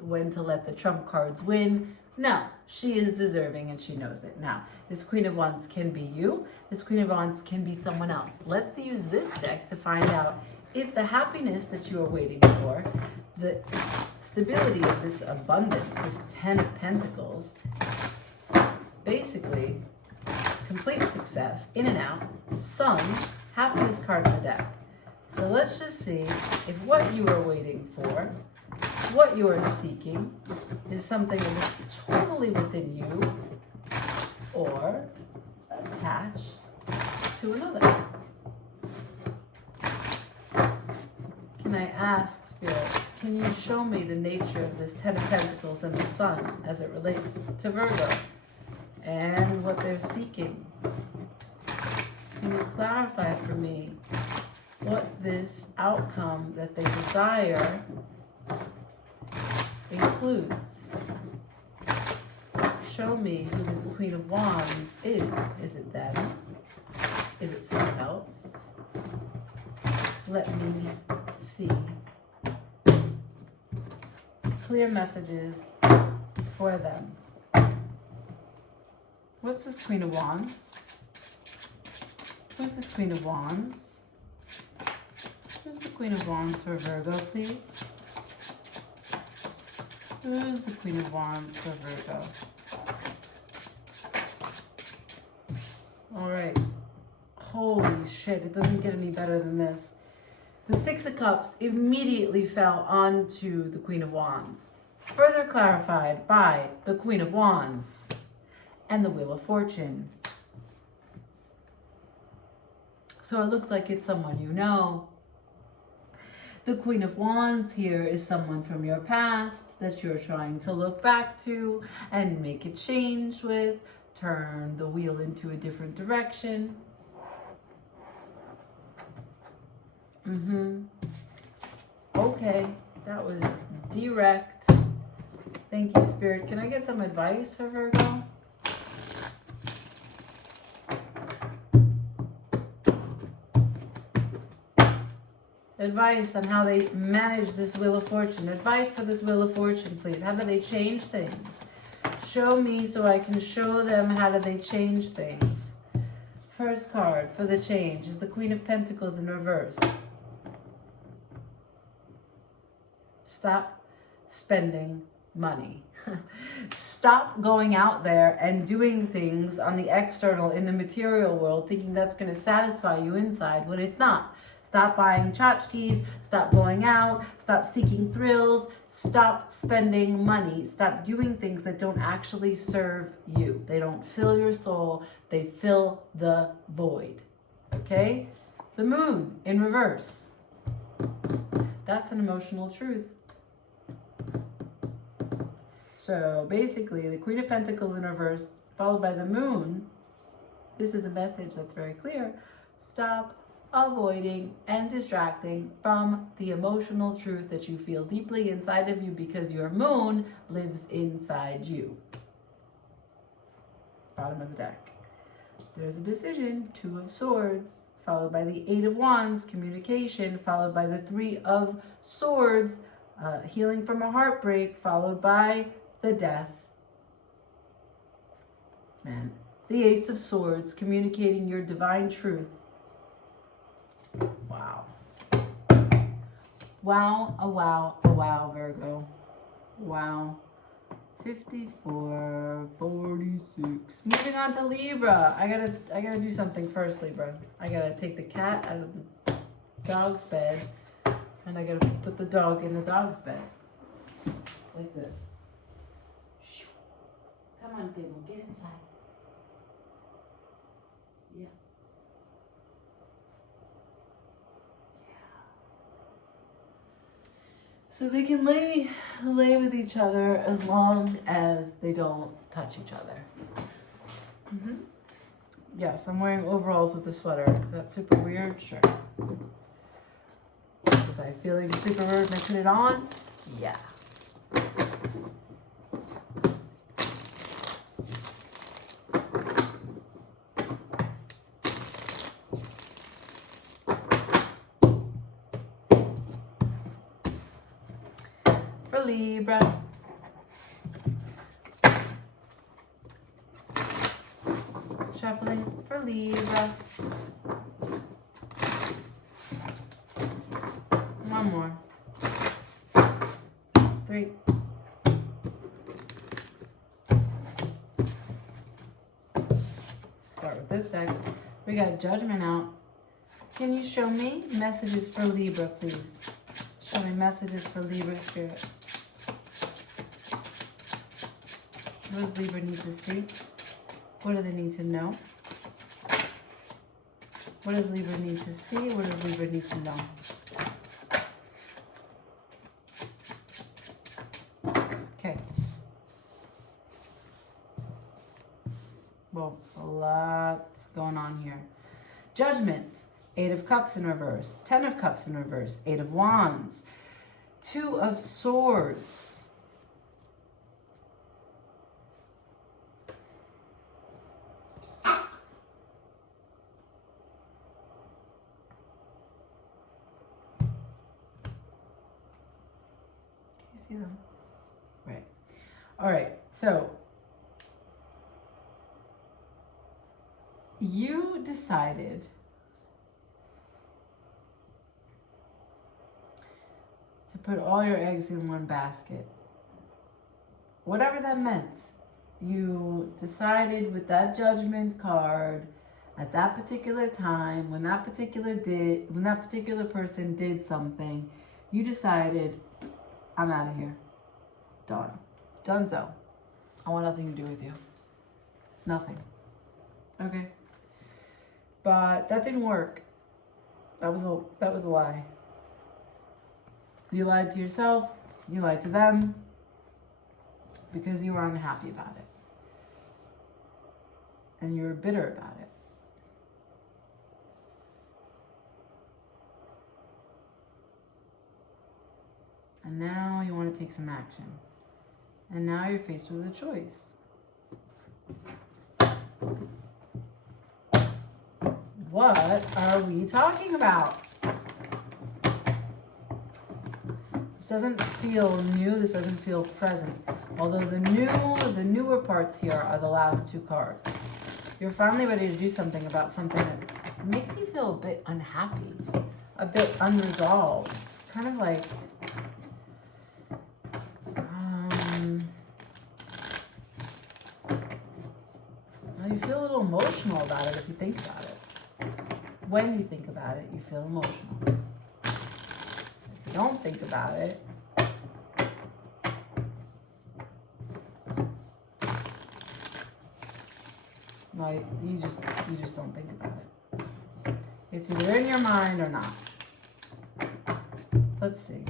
when to let the trump cards win. No, she is deserving and she knows it. Now, this Queen of Wands can be you. This Queen of Wands can be someone else. Let's use this deck to find out if the happiness that you are waiting for, the stability of this abundance, this 10 of Pentacles, basically complete success, in and out, Sun, happiest card in the deck. So let's just see if what you are waiting for, what you are seeking, is something that is totally within you or attached to another. Can I ask, Spirit, can you show me the nature of this 10 of Pentacles and the Sun as it relates to Virgo and what they're seeking? Can you clarify for me what this outcome that they desire includes? Show me who this Queen of Wands is. Is it them? Is it someone else? Let me see. Clear messages for them. What's this Queen of Wands? Who's this Queen of Wands? Who's the Queen of Wands for Virgo, please? Who's the Queen of Wands for Virgo? All right. Holy shit, it doesn't get any better than this. The Six of Cups immediately fell onto the Queen of Wands, further clarified by the Queen of Wands and the Wheel of Fortune. So it looks like it's someone you know. The Queen of Wands here is someone from your past that you're trying to look back to and make a change with, turn the wheel into a different direction. Okay, that was direct. Thank you, Spirit. Can I get some advice for Virgo? Advice on how they manage this Wheel of Fortune. Advice for this Wheel of Fortune, please. How do they change things? Show me so I can show them how do they change things. First card for the change is the Queen of Pentacles in reverse. Stop spending money. Stop going out there and doing things on the external, in the material world, thinking that's going to satisfy you inside when it's not. Stop buying tchotchkes, stop going out, stop seeking thrills, stop spending money, stop doing things that don't actually serve you. They don't fill your soul, they fill the void. Okay? The Moon in reverse. That's an emotional truth. So basically, the Queen of Pentacles in reverse, followed by the Moon. This is a message that's very clear. Stop avoiding and distracting from the emotional truth that you feel deeply inside of you because your Moon lives inside you. Bottom of the deck. There's a decision, Two of Swords, followed by the Eight of Wands, communication, followed by the Three of Swords, healing from a heartbreak, followed by the Death. Man. The Ace of Swords, communicating your divine truth. Wow. Wow, a wow, a wow, Virgo. Wow. 54, 46. Moving on to Libra. I gotta do something first, Libra. I gotta take the cat out of the dog's bed, and I gotta put the dog in the dog's bed. Like this. Come on, Fable, get inside. Yeah. So they can lay with each other as long as they don't touch each other. Yes, I'm wearing overalls with a sweater. Is that super weird? Sure. Was I feeling super weird when I put it on? Yeah. For Libra. Shuffling for Libra. One more. 3. Start with this deck. We got Judgment out. Can you show me messages for Libra, please? Show me messages for Libra Spirit. What does Libra need to see? What do they need to know? What does Libra need to see? What does Libra need to know? Okay. Well, a lot going on here. Judgment. 8 of Cups in reverse. 10 of Cups in reverse. 8 of Wands. 2 of Swords. See them? Right. All right. So you decided to put all your eggs in one basket. Whatever that meant. You decided with that Judgment card at that particular time, when that particular person did something, you decided, I'm out of here. Done. Donezo. I want nothing to do with you. Nothing. Okay. But that didn't work. That was a lie. You lied to yourself. You lied to them. Because you were unhappy about it. And you were bitter about it. And now you want to take some action. And now you're faced with a choice. What are we talking about? This doesn't feel new. This doesn't feel present. Although the newer parts here are the last 2 cards. You're finally ready to do something about something that makes you feel a bit unhappy, a bit unresolved. Kind of like you feel a little emotional about it if you think about it. When you think about it, you feel emotional. If you don't think about it, well, you just don't think about it. It's either in your mind or not. Let's see.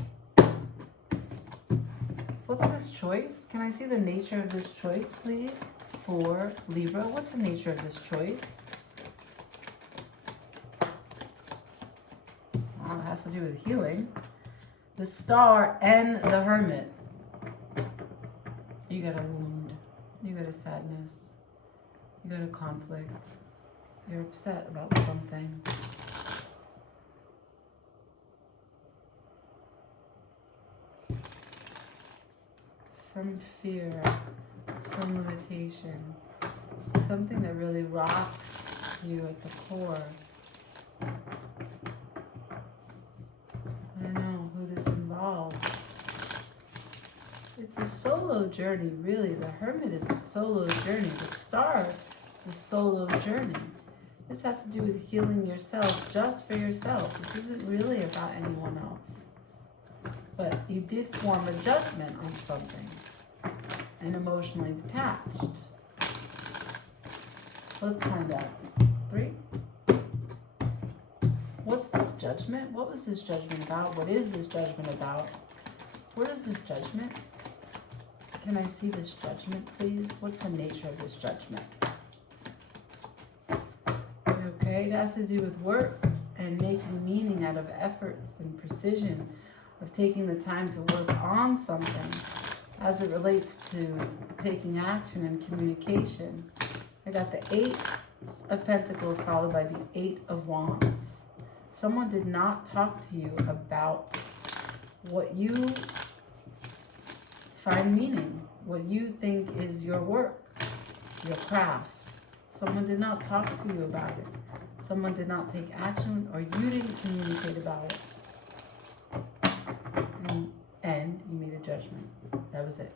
What's this choice? Can I see the nature of this choice, please? For Libra, what's the nature of this choice? Well, it has to do with healing. The Star and the Hermit. You got a wound. You got a sadness. You got a conflict. You're upset about something. Some fear. Some limitation, something that really rocks you at the core. I don't know who this involves. It's a solo journey, really. The Hermit is a solo journey. The Star is a solo journey. This has to do with healing yourself, just for yourself. This isn't really about anyone else. But you did form a judgment on something. And emotionally detached. Let's find out. 3. What's this judgment? What was this judgment about? What is this judgment about? What is this judgment? Can I see this judgment, please? What's the nature of this judgment? Okay, it has to do with work and making meaning out of efforts and precision, of taking the time to work on something as it relates to taking action and communication. I got the 8 of Pentacles followed by the 8 of Wands. Someone did not talk to you about what you find meaning, what you think is your work, your craft. Someone did not talk to you about it. Someone did not take action, or you didn't communicate about it. And you made a judgment. That was it.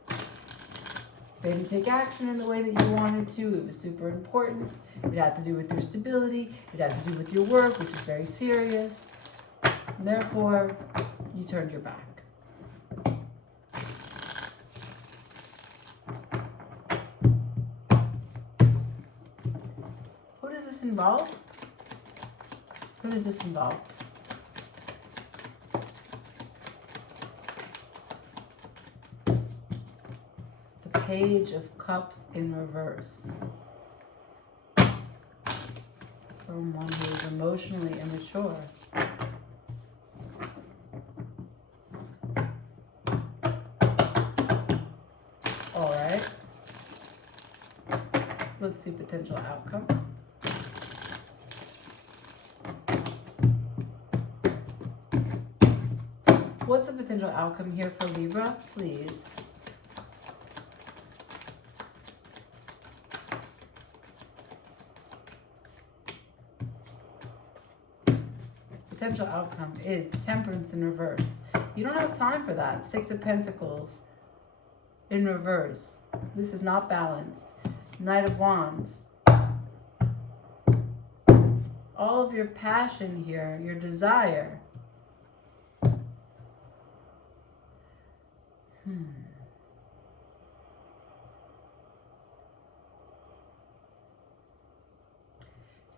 They didn't take action in the way that you wanted to. It was super important. It had to do with your stability. It had to do with your work, which is very serious. And therefore, you turned your back. Who does this involve? Who does this involve? The Page of Cups in reverse. Someone who is emotionally immature. All right. Let's see potential outcome. What's the potential outcome here for Libra, please? Potential outcome is Temperance in reverse. You don't have time for that. 6 of Pentacles in reverse. This is not balanced. Knight of Wands. All of your passion here, your desire.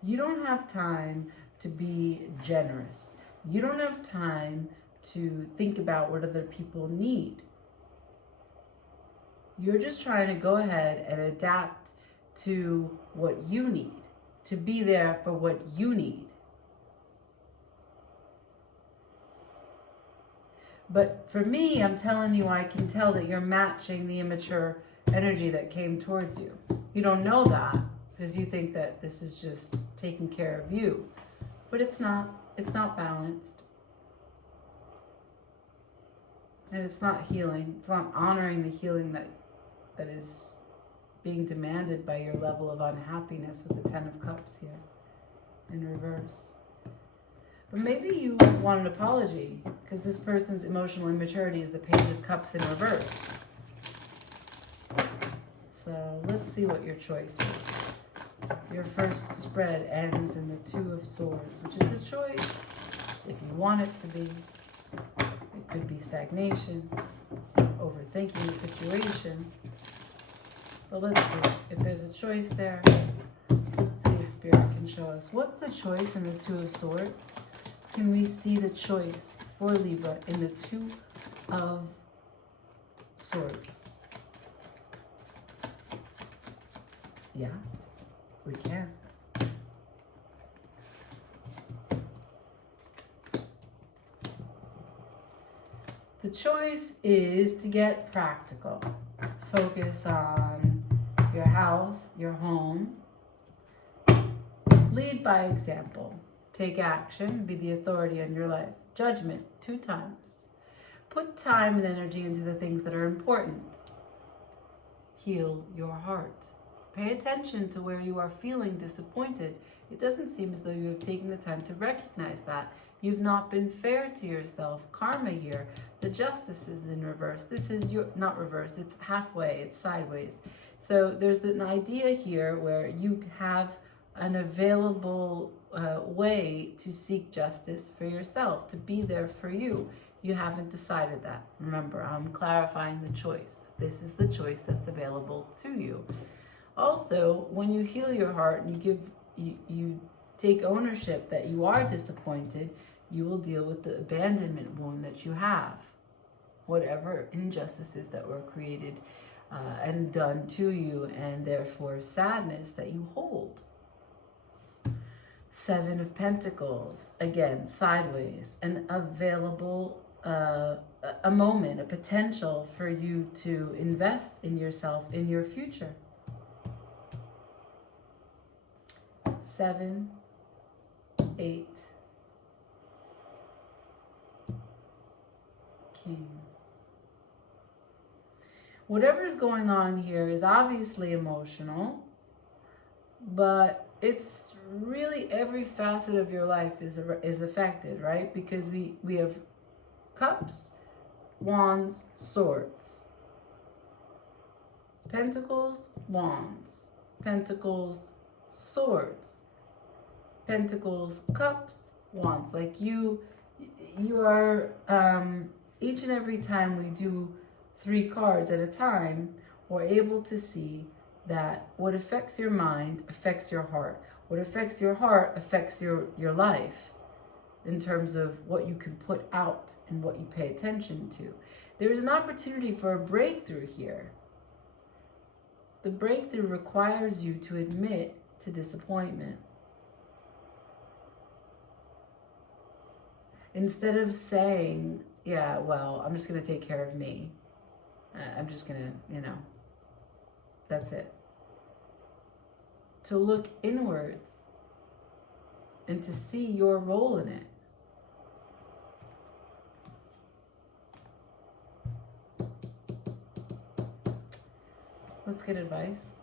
You don't have time to be generous. You don't have time to think about what other people need. You're just trying to go ahead and adapt to what you need, to be there for what you need. But for me, I'm telling you, I can tell that you're matching the immature energy that came towards you. You don't know that because you think that this is just taking care of you. But it's not. It's not balanced. And it's not healing. It's not honoring the healing that is being demanded by your level of unhappiness with the 10 of Cups here in reverse. But maybe you want an apology because this person's emotional immaturity is the Page of Cups in reverse. So let's see what your choice is. Your first spread ends in the 2 of Swords, which is a choice if you want it to be. It could be stagnation, overthinking the situation. But let's see if there's a choice there. Let's see if Spirit can show us. What's the choice in the 2 of Swords? Can we see the choice for Libra in the 2 of Swords? Yeah, we can. The choice is to get practical. Focus on your house, your home. Lead by example. Take action. Be the authority in your life. Judgment 2 times. Put time and energy into the things that are important. Heal your heart. Pay attention to where you are feeling disappointed. It doesn't seem as though you have taken the time to recognize that. You've not been fair to yourself. Karma here. The Justice is in reverse. This is your, not reverse, it's halfway, it's sideways. So there's an idea here where you have an available way to seek justice for yourself, to be there for you. You haven't decided that. Remember, I'm clarifying the choice. This is the choice that's available to you. Also, when you heal your heart and you take ownership that you are disappointed, you will deal with the abandonment wound that you have. whatever injustices that were created and done to you, and therefore sadness that you hold. 7 of Pentacles, again, sideways, an available, a moment, a potential for you to invest in yourself, in your future. 7, 8, King. Whatever is going on here is obviously emotional, but it's really every facet of your life is affected, right? Because we have Cups, Wands, Swords. Pentacles, Wands. Pentacles, Swords. Pentacles, Cups, Wands. Like you are, each and every time we do 3 cards at a time, we're able to see that what affects your mind affects your heart. What affects your heart affects your life in terms of what you can put out and what you pay attention to. There is an opportunity for a breakthrough here. The breakthrough requires you to admit to disappointment. Instead of saying, yeah, well, I'm just going to take care of me. I'm just going to, that's it. To look inwards and to see your role in it. Let's get advice.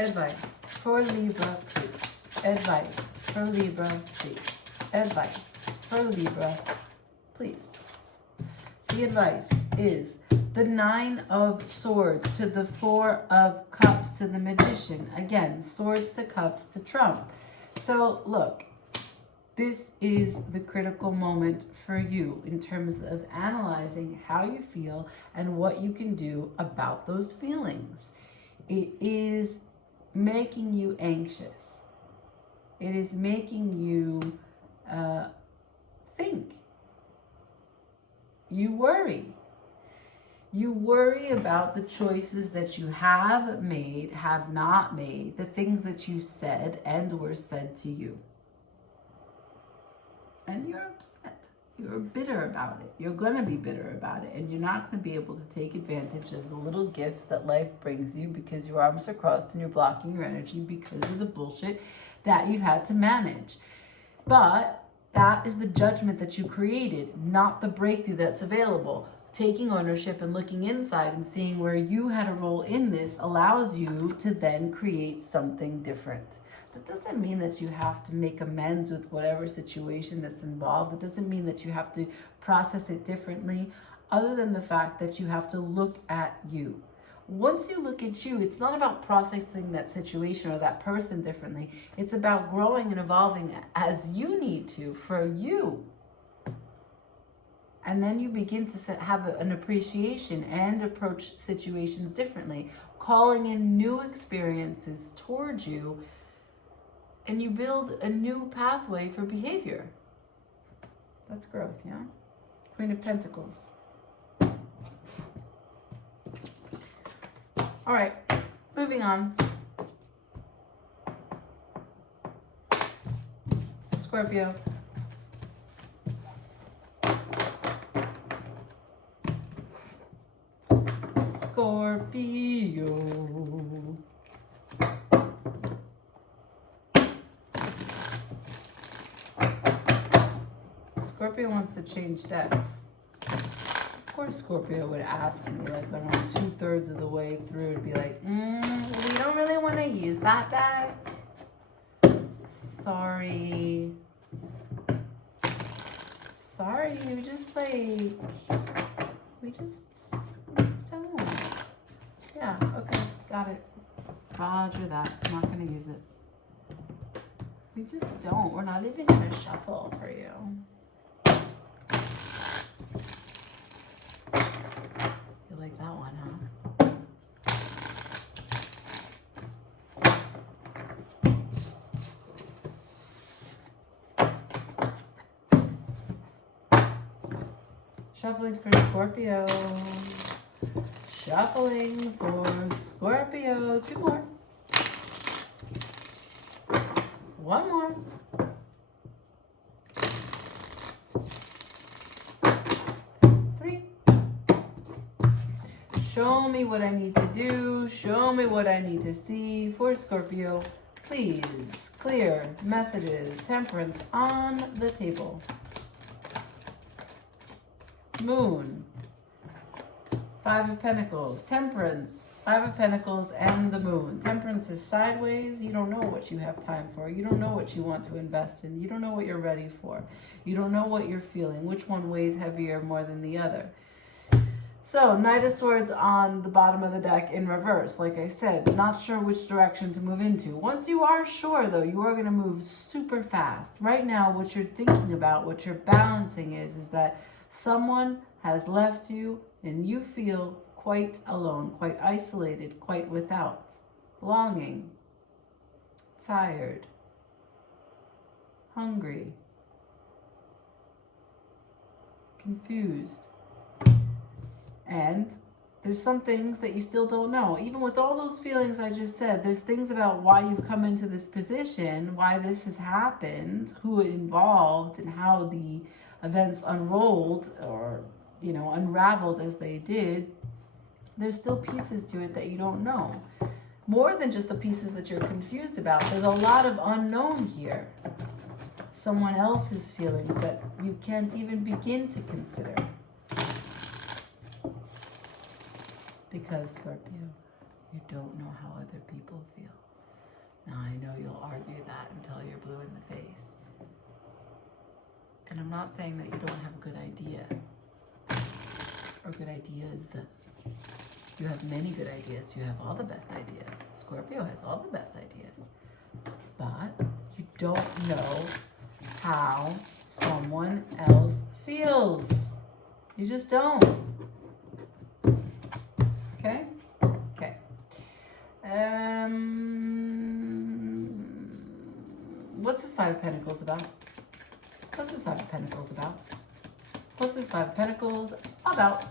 Advice for Libra, please. Advice for Libra, please. Advice for Libra, please. The advice is the 9 of Swords to the 4 of Cups to the Magician. Again, Swords to Cups to Trump. So look, this is the critical moment for you in terms of analyzing how you feel and what you can do about those feelings. It is making you anxious. It is making you think. You worry. You worry about the choices that you have made, have not made, the things that you said and were said to you. And you're upset. You're bitter about it. You're going to be bitter about it. And you're not going to be able to take advantage of the little gifts that life brings you because your arms are crossed and you're blocking your energy because of the bullshit that you've had to manage. But that is the judgment that you created, not the breakthrough that's available. Taking ownership and looking inside and seeing where you had a role in this allows you to then create something different. That doesn't mean that you have to make amends with whatever situation that's involved. It doesn't mean that you have to process it differently, other than the fact that you have to look at you. Once you look at you, it's not about processing that situation or that person differently. It's about growing and evolving as you need to for you. And then you begin to have an appreciation and approach situations differently, calling in new experiences towards you, and you build a new pathway for behavior. That's growth, yeah? Queen of Pentacles. All right, moving on. Scorpio. Scorpio. Scorpio wants to change decks. Of course Scorpio would ask me, like around 2/3 of the way through, to be like, we don't really want to use that deck. Sorry. Sorry, we just don't. Yeah, okay, got it. Roger that. I'm not going to use it. We just don't. We're not even going to shuffle for you. You like that one, huh? Shuffling for Scorpio. Shuffling for Scorpio. 2 more. 1 more. 3. Show me what I need to do. Show me what I need to see for Scorpio. Please, clear messages. Temperance on the table. Moon. 5 of Pentacles. Temperance. 5 of Pentacles and the Moon. Temperance is sideways. You don't know what you have time for. You don't know what you want to invest in. You don't know what you're ready for. You don't know what you're feeling. Which one weighs heavier more than the other? So, Knight of Swords on the bottom of the deck in reverse. Like I said, not sure which direction to move into. Once you are sure, though, you are going to move super fast. Right now, what you're thinking about, what you're balancing is that someone has left you and you feel quite alone, quite isolated, quite without, longing, tired, hungry, confused. And there's some things that you still don't know. Even with all those feelings I just said, there's things about why you've come into this position, why this has happened, who it involved, and how the events unrolled or, you know, unraveled as they did. There's still pieces to it that you don't know. More than just the pieces that you're confused about. There's a lot of unknown here. Someone else's feelings that you can't even begin to consider. Because, Scorpio, you don't know how other people feel. Now, I know you'll argue that until you're blue in the face. And I'm not saying that you don't have a good idea or good ideas. You have many good ideas. You have all the best ideas. Scorpio has all the best ideas. But you don't know how someone else feels. You just don't. Okay? Okay. What's this 5 of Pentacles about? What's this 5 of Pentacles about? What's this 5 of Pentacles about?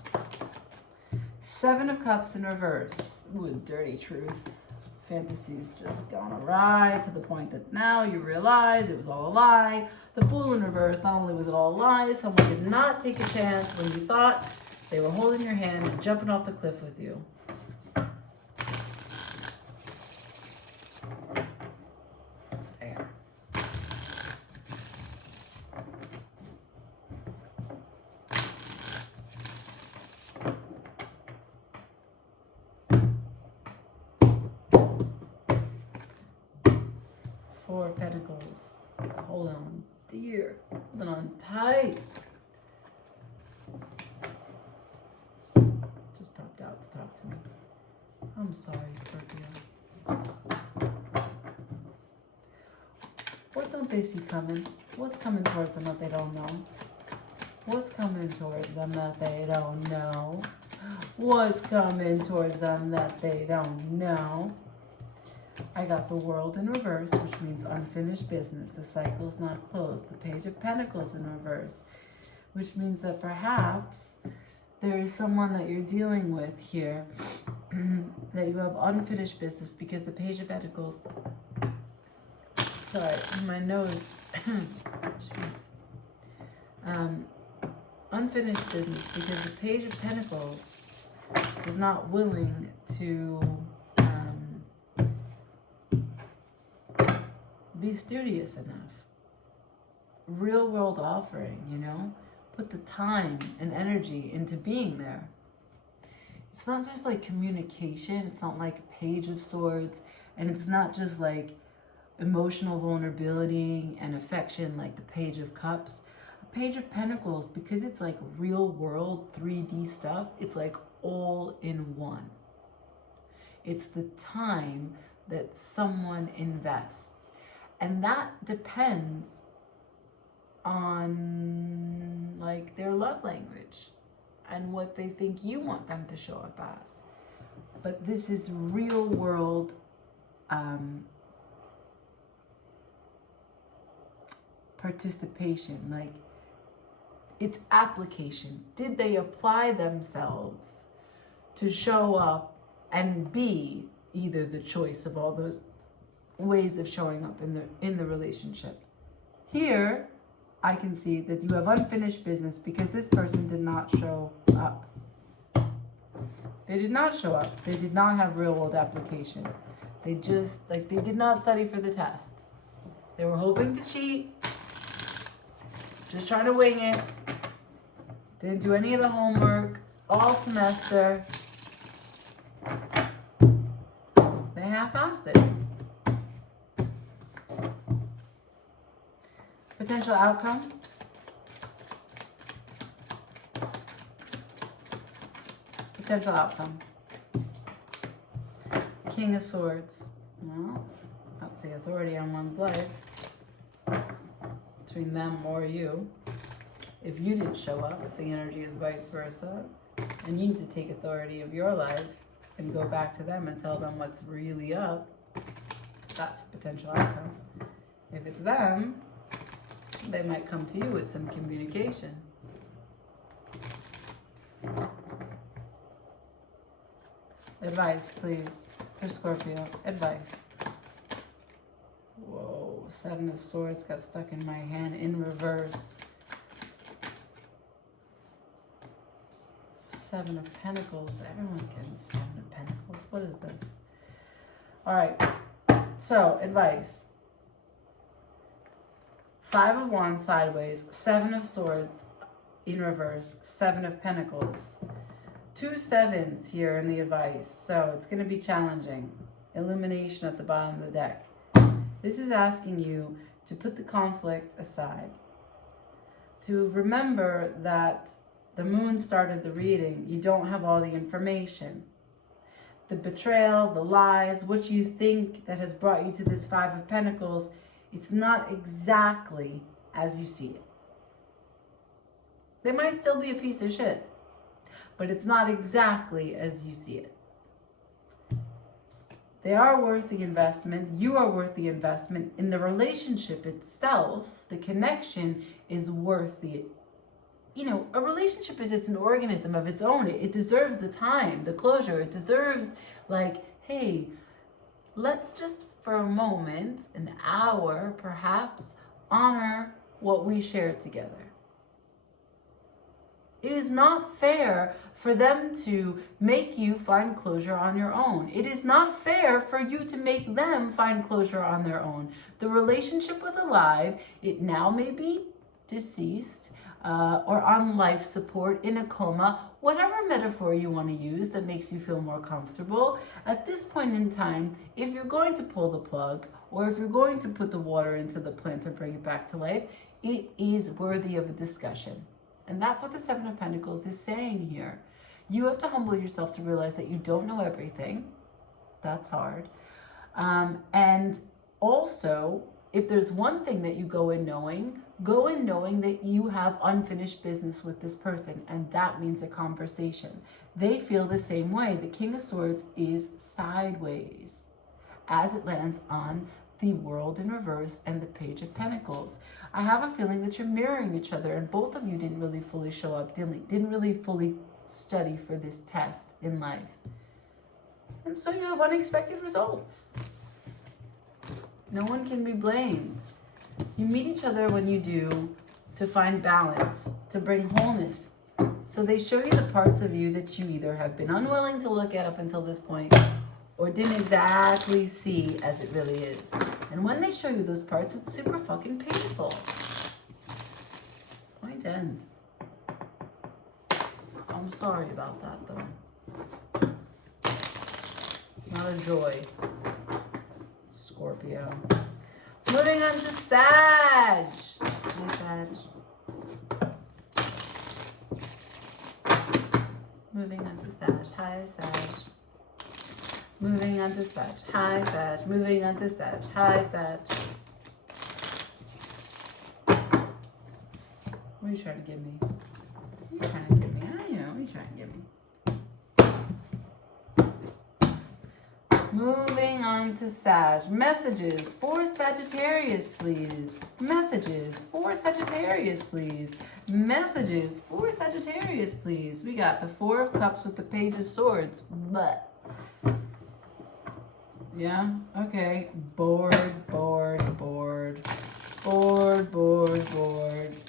7 of Cups in reverse. Ooh, dirty truth. Fantasy's just gone awry to the point that now you realize it was all a lie. The Fool in reverse, not only was it all a lie, someone did not take a chance when you thought they were holding your hand and jumping off the cliff with you. There. Four of Pentacles. Hold on, dear. Hold on tight. Just popped out to talk to me. I'm sorry, Scorpio. What don't they see coming? What's coming towards them that they don't know? What's coming towards them that they don't know? What's coming towards them that they don't know? I got the World in reverse, which means unfinished business. The cycle's not closed. The Page of Pentacles in reverse, which means that perhaps there is someone that you're dealing with here that you have unfinished business, because the Page of Pentacles, sorry, my nose, jeez. Unfinished business because the Page of Pentacles is not willing to be studious enough. Real world offering, you know? Put the time and energy into being there. It's not just like communication. It's not like a Page of Swords. And it's not just like emotional vulnerability and affection like the Page of Cups. A Page of Pentacles, because it's like real world 3D stuff, it's like all in one. It's the time that someone invests. And that depends on like their love language and what they think you want them to show up as. But this is real world participation, like it's application. Did they apply themselves to show up and be either the choice of all those ways of showing up in the relationship? Here, I can see that you have unfinished business because this person did not show up. They did not show up. They did not have real world application. They just, like, they did not study for the test. They were hoping to cheat, just trying to wing it. Didn't do any of the homework all semester. They half-assed it. Potential outcome. Potential outcome. King of Swords. Well, that's the authority on one's life. Between them or you. If you didn't show up, if the energy is vice versa, and you need to take authority of your life and go back to them and tell them what's really up, that's the potential outcome. If it's them, they might come to you with some communication. Advice, please, for Scorpio. Advice. Whoa, Seven of Swords got stuck in my hand in reverse. Seven of Pentacles. Everyone's getting Seven of Pentacles. What is this? All right. So, advice. Five of Wands sideways. Seven of Swords in reverse. Seven of Pentacles. 2 sevens here in the advice. So, it's going to be challenging. Illumination at the bottom of the deck. This is asking you to put the conflict aside. To remember that the moon started the reading. You don't have all the information. The betrayal, the lies, what you think that has brought you to this Five of Pentacles, it's not exactly as you see it. They might still be a piece of shit, but it's not exactly as you see it. They are worth the investment. You are worth the investment. In the relationship itself, the connection is worth the, you know, a relationship is, it's an organism of its own. It deserves the time, the closure. It deserves, like, hey, let's just for a moment, an hour perhaps, honor what we shared together. It is not fair for them to make you find closure on your own. It is not fair for you to make them find closure on their own. The relationship was alive. It now may be deceased or on life support, in a coma, whatever metaphor you want to use that makes you feel more comfortable. At this point in time, if you're going to pull the plug or if you're going to put the water into the plant and bring it back to life, it is worthy of a discussion. And that's what the Seven of Pentacles is saying here. You have to humble yourself to realize that you don't know everything. That's hard. And also, if there's one thing that you go in knowing that you have unfinished business with this person, and that means a conversation. They feel the same way. The King of Swords is sideways as it lands on the World in reverse and the Page of Pentacles. I have a feeling that you're mirroring each other, and both of you didn't really fully show up, didn't really fully study for this test in life. And so you have unexpected results. No one can be blamed. You meet each other when you do to find balance, to bring wholeness. So they show you the parts of you that you either have been unwilling to look at up until this point or didn't exactly see as it really is. And when they show you those parts, it's super fucking painful. Point end. I'm sorry about that, though. It's not a joy. Scorpio. Moving on to Sag. Hey, Sag. Moving on to Sag. Hi, Sag. Moving on to Sag. Hi, Sag. Moving on to Sag. Hi, Sag. What are you trying to give me? What are you trying to give me? I don't know. What are you trying to give me? Moving on to Sag. Messages for Sagittarius, please. Messages for Sagittarius, please. Messages for Sagittarius, please. We got the Four of Cups with the Page of Swords. But yeah, okay. Bored.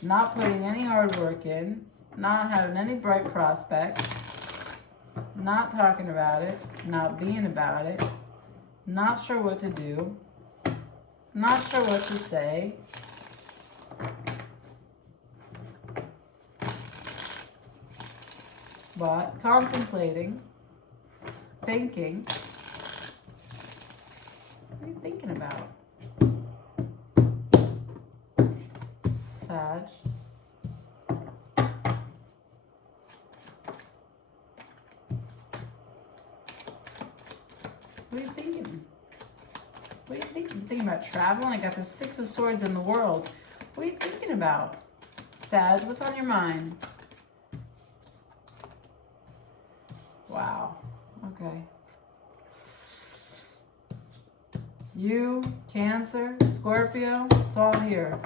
Not putting any hard work in. Not having any bright prospects. Not talking about it. Not being about it. Not sure what to do. Not sure what to say. But contemplating. Thinking. What are you thinking about? Sag. What are you thinking? What are you thinking? You thinking about traveling? I got the Six of Swords in the world. What are you thinking about? Sag, what's on your mind? Wow. Okay. You, Cancer, Scorpio, it's all here.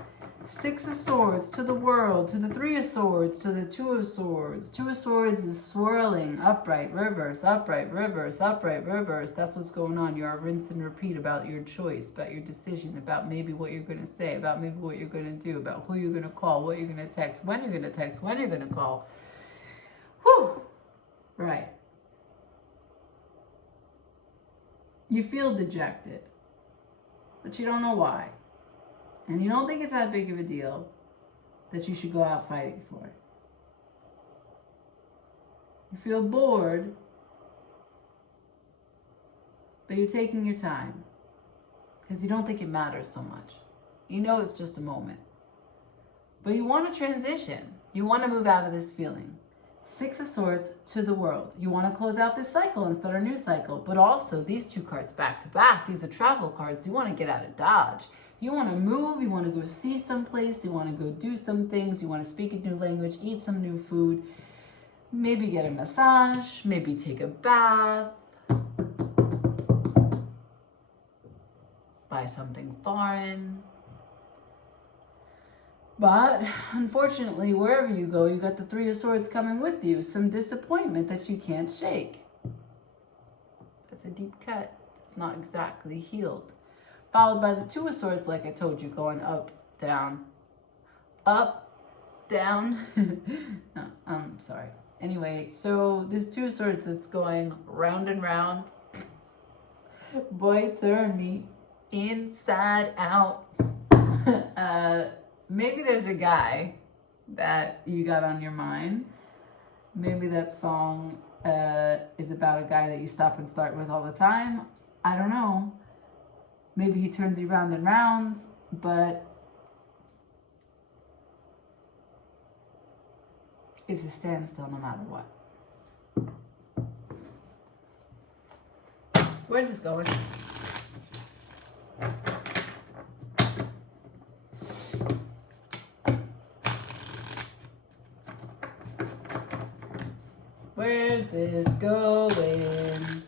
Six of Swords to the world, to the Three of Swords, to the Two of Swords. Two of Swords is swirling, upright, reverse, upright, reverse, upright, reverse. That's what's going on. You are rinse and repeat about your choice, about your decision, about maybe what you're going to say, about maybe what you're going to do, about who you're going to call, what you're going to text, when you're going to text, when you're going to call. Whew. Right. You feel dejected, but you don't know why. And you don't think it's that big of a deal that you should go out fighting for it. You feel bored, but you're taking your time because you don't think it matters so much. You know it's just a moment. But you want to transition. You want to move out of this feeling. Six of Swords to the world. You want to close out this cycle and start a new cycle. But also, these two cards back to back, these are travel cards. You want to get out of Dodge. You want to move, you want to go see someplace, you want to go do some things, you want to speak a new language, eat some new food, maybe get a massage, maybe take a bath, buy something foreign. But unfortunately, wherever you go, you got the Three of Swords coming with you. Some disappointment that you can't shake. That's a deep cut. It's not exactly healed. Followed by the Two of Swords, like I told you, going up, down. Up, down. No, I'm sorry. Anyway, so this Two of Swords, it's going round and round. Boy, turn me inside out. Maybe there's a guy that you got on your mind. Maybe that song is about a guy that you stop and start with all the time. I don't know. Maybe he turns you round and rounds, but it's a standstill no matter what. Where's this going? Where's this going?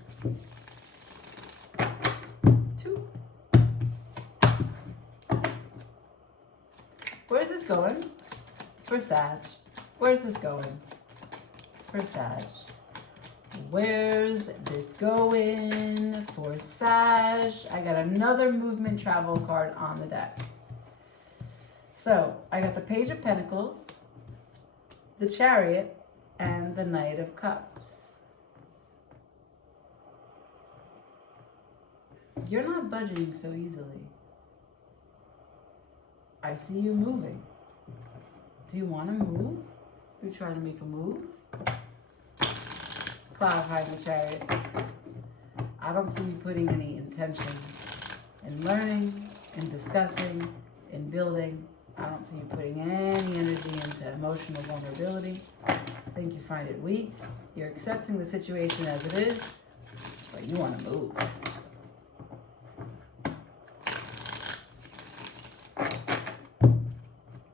Where's this going? For Sag. Where's this going? For Sag. Where's this going? For Sag. I got another movement travel card on the deck. So, I got the Page of Pentacles, the Chariot, and the Knight of Cups. You're not budging so easily. I see you moving. Do you want to move? You trying to make a move? Clarifying the Chariot. I don't see you putting any intention in learning, in discussing, in building. I don't see you putting any energy into emotional vulnerability. I think you find it weak. You're accepting the situation as it is. But you want to move.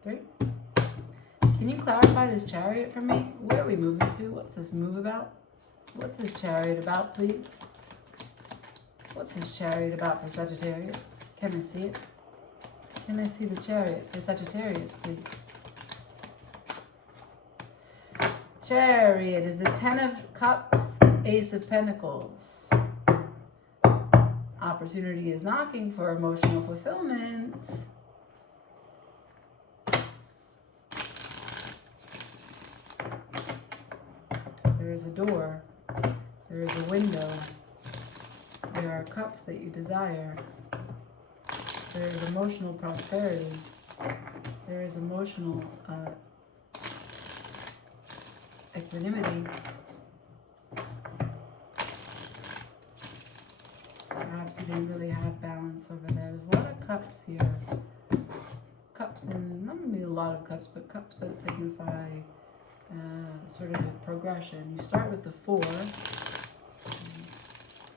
Three. Can you clarify this Chariot for me? Where are we moving to? What's this move about? What's this Chariot about, please? What's this Chariot about for Sagittarius? Can I see it? Can I see the Chariot for Sagittarius, please? Chariot is the Ten of Cups, Ace of Pentacles. Opportunity is knocking for emotional fulfillment. There is a door. There is a window. There are cups that you desire. There is emotional prosperity. There is emotional equanimity. Perhaps you didn't really have balance over there. There's a lot of cups here. Cups, and not maybe a lot of cups, but cups that signify sort of a progression. You start with the 4.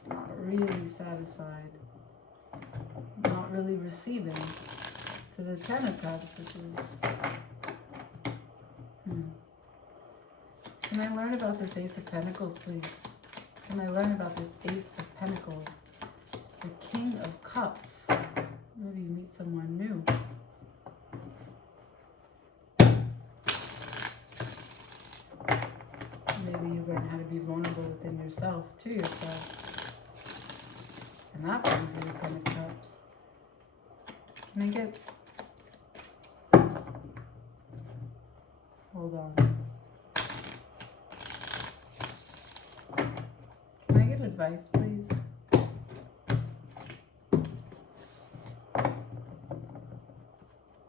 Not really satisfied. Not really receiving. To the 10 of Cups, which is... Can I learn about this Ace of Pentacles, please? Can I learn about this Ace of Pentacles? The King of Cups. Maybe you meet someone new. Maybe you learn how to be vulnerable within yourself, to yourself. And that brings you the 10 of Cups. Can I get... Hold on. Can I get advice, please?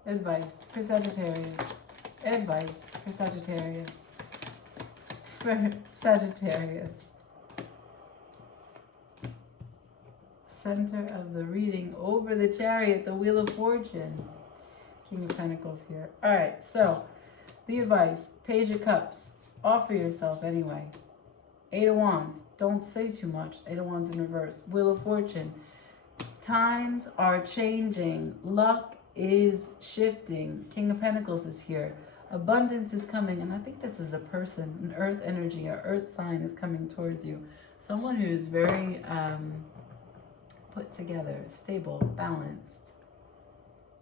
Advice for Sagittarius. Advice for Sagittarius. For Sagittarius. Center of the reading over the Chariot, the Wheel of Fortune. King of Pentacles here. All right, so the advice, Page of Cups. Offer yourself anyway. 8 of Wands. Don't say too much. 8 of Wands in reverse. Wheel of Fortune. Times are changing. Luck is shifting. King of Pentacles is here. Abundance is coming. And I think this is a person, an earth energy, an earth sign is coming towards you. Someone who is very put together, stable, balanced.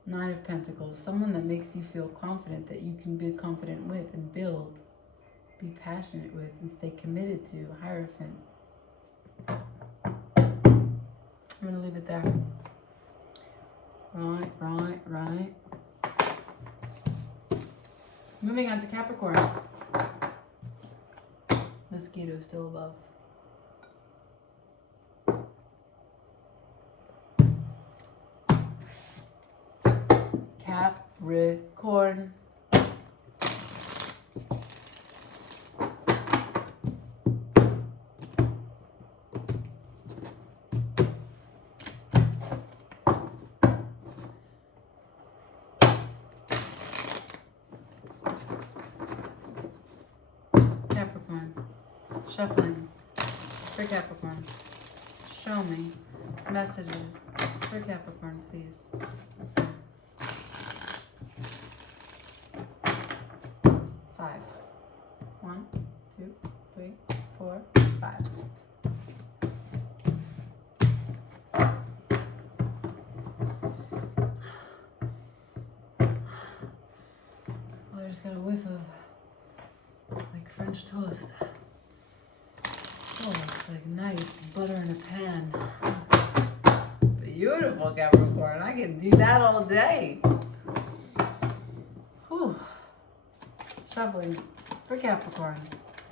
9 of Pentacles. Someone that makes you feel confident, that you can be confident with and build. Be passionate with and stay committed to. Hierophant. I'm going to leave it there. Right. Moving on to Capricorn. Mosquito still above. Capricorn. Shuffling for Capricorn. Show me messages for Capricorn, please. 5. 1, 2, 3, 4, 5. Oh, I just got a whiff of like French toast. Oh, it's like nice butter in a pan. Beautiful, Capricorn. I can do that all day. Whew. Shuffling for Capricorn.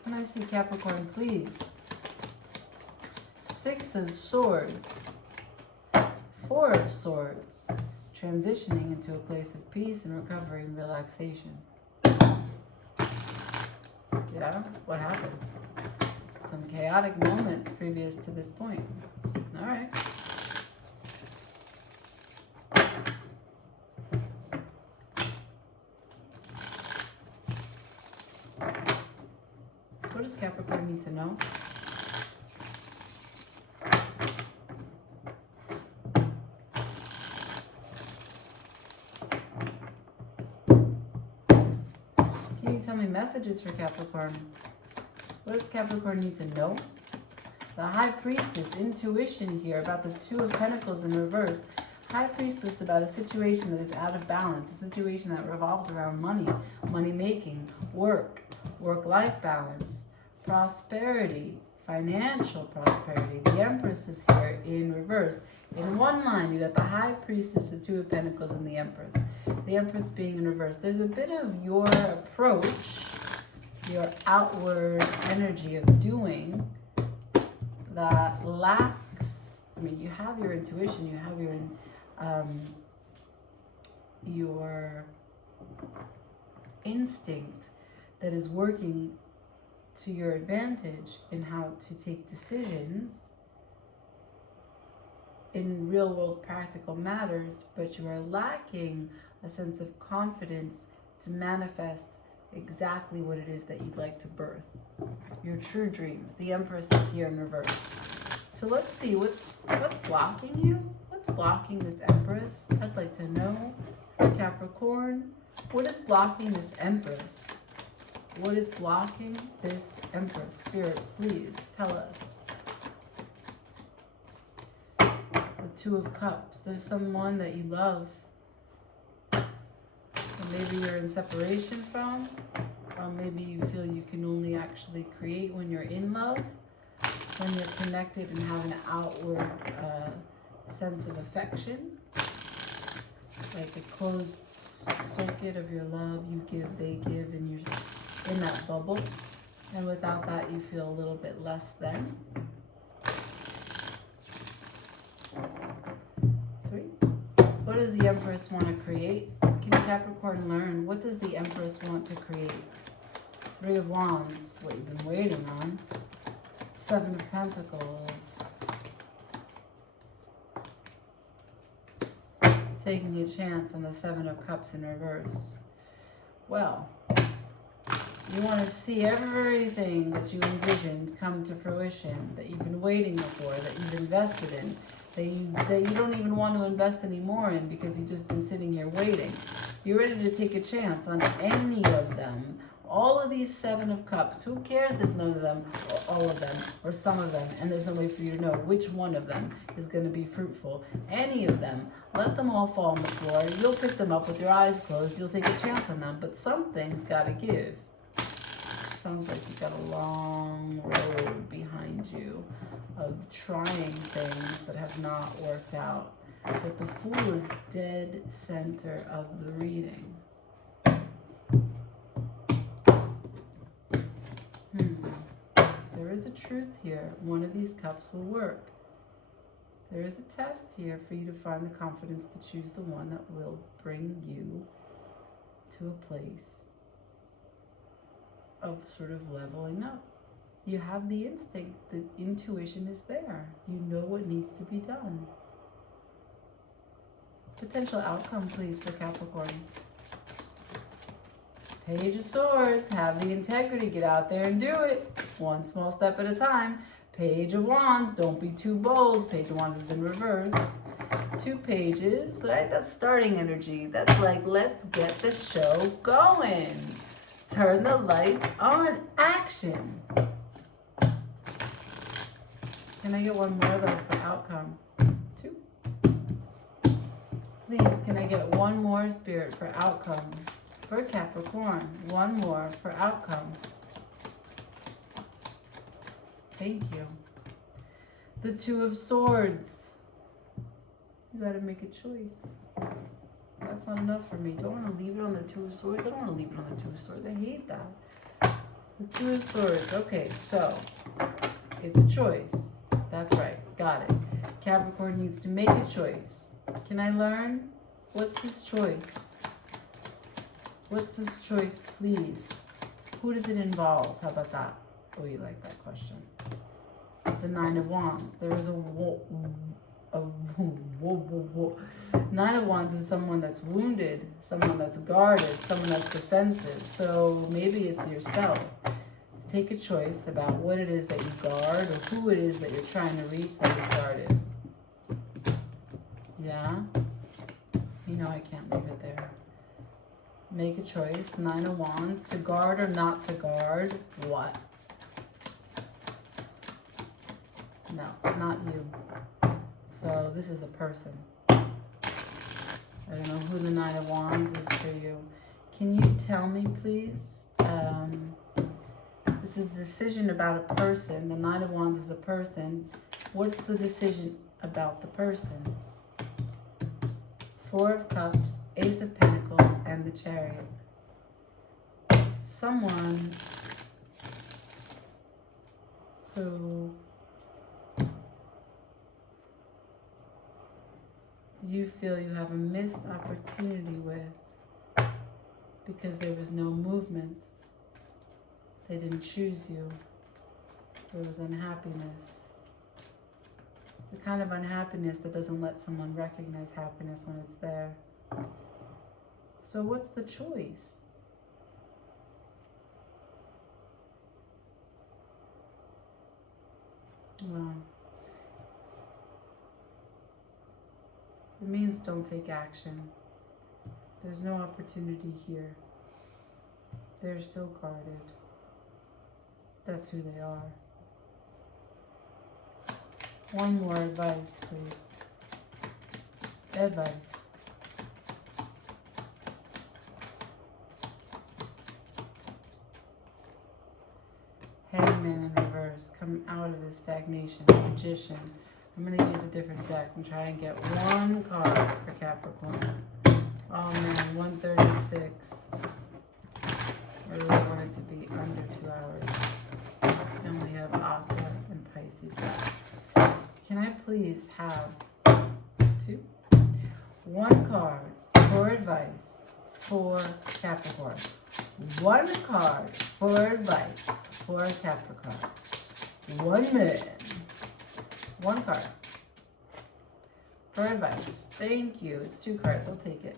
Can I see Capricorn, please? 6 of Swords. 4 of Swords. Transitioning into a place of peace and recovery and relaxation. Yeah? What happened? Some chaotic moments previous to this point. All right. What does Capricorn need to know? messages for Capricorn. What does Capricorn need to know? The High Priestess, intuition here about the Two of Pentacles in reverse. High Priestess about a situation that is out of balance, a situation that revolves around money, money making, work-life balance, prosperity, financial prosperity. The Empress is here in reverse. In one line, you got the High Priestess, the Two of Pentacles, and the Empress. The Empress being in reverse. There's a bit of your approach, your outward energy of doing that lacks. I mean, you have your intuition, you have your instinct that is working to your advantage in how to take decisions in real world practical matters, but you are lacking a sense of confidence to manifest exactly what it is that you'd like to birth. Your true dreams. The Empress is here in reverse. So let's see, what's blocking you? What's blocking this Empress? I'd like to know. For Capricorn, what is blocking this Empress? What is blocking this Empress? Spirit, please tell us. The Two of Cups. There's someone that you love. Or maybe you're in separation from. Or maybe you feel you can only actually create when you're in love. When you're connected and have an outward sense of affection. Like a closed circuit of your love. You give, they give, and you're in that bubble, and without that you feel a little bit less than. 3. What does the Empress want to create? Can Capricorn learn? What does the Empress want to create? 3 of Wands, what you've been waiting on. 7 of Pentacles. Taking a chance on the 7 of Cups in reverse. Well, you want to see everything that you envisioned come to fruition, that you've been waiting for, that you've invested in, that you don't even want to invest anymore in because you've just been sitting here waiting. You're ready to take a chance on any of them. All of these 7 of Cups. Who cares if none of them, or all of them, or some of them, and there's no way for you to know which one of them is going to be fruitful. Any of them. Let them all fall on the floor. You'll pick them up with your eyes closed. You'll take a chance on them, but something's got to give. Sounds like you've got a long road behind you of trying things that have not worked out. But the Fool is dead center of the reading. There is a truth here. One of these cups will work. There is a test here for you to find the confidence to choose the one that will bring you to a place of sort of leveling up. You have the instinct, the intuition is there. You know what needs to be done. Potential outcome, please, for Capricorn. Page of Swords, have the integrity, get out there and do it. One small step at a time. Page of Wands, don't be too bold. Page of Wands is in reverse. 2 pages, right? That's starting energy. That's like, let's get the show going. Turn the lights on. Action. Can I get one more though for outcome? 2. Please, can I get one more, Spirit, for outcome? For Capricorn, one more for outcome. Thank you. The 2 of Swords. You gotta make a choice. That's not enough for me. Don't want to leave it on the 2 of Swords. I don't want to leave it on the 2 of Swords. I hate that. The 2 of Swords. Okay, so it's a choice. That's right. Got it. Capricorn needs to make a choice. Can I learn? What's this choice? What's this choice, please? Who does it involve? How about that? Oh, you like that question. The 9 of Wands. There is a 9 of Wands is someone that's wounded, someone that's guarded, someone that's defensive. So maybe it's yourself. Take a choice about what it is that you guard or who it is that you're trying to reach that is guarded. Yeah? You know I can't leave it there. Make a choice. Nine of Wands. To guard or not to guard what? No, it's not you. So this is a person. I don't know who the Nine of Wands is for you. Can you tell me, please? This is a decision about a person. The Nine of Wands is a person. What's the decision about the person? Four of Cups, Ace of Pentacles, and the Chariot. Someone who you feel you have a missed opportunity with because there was no movement. They didn't choose you. There was unhappiness. The kind of unhappiness that doesn't let someone recognize happiness when it's there. So what's the choice? Well, it means don't take action. There's no opportunity here. They're still guarded. That's who they are. One more advice, please. Advice. Hangman in reverse. Come out of this stagnation. Magician. I'm going to use a different deck and try and get one card for Capricorn. Oh man, 136. I really want it to be under 2 hours. I only have Aqua and Pisces left. Can I please have one card for advice for Capricorn? One card for advice for Capricorn. 1 minute. One card for advice. Thank you. It's 2 cards. I'll take it.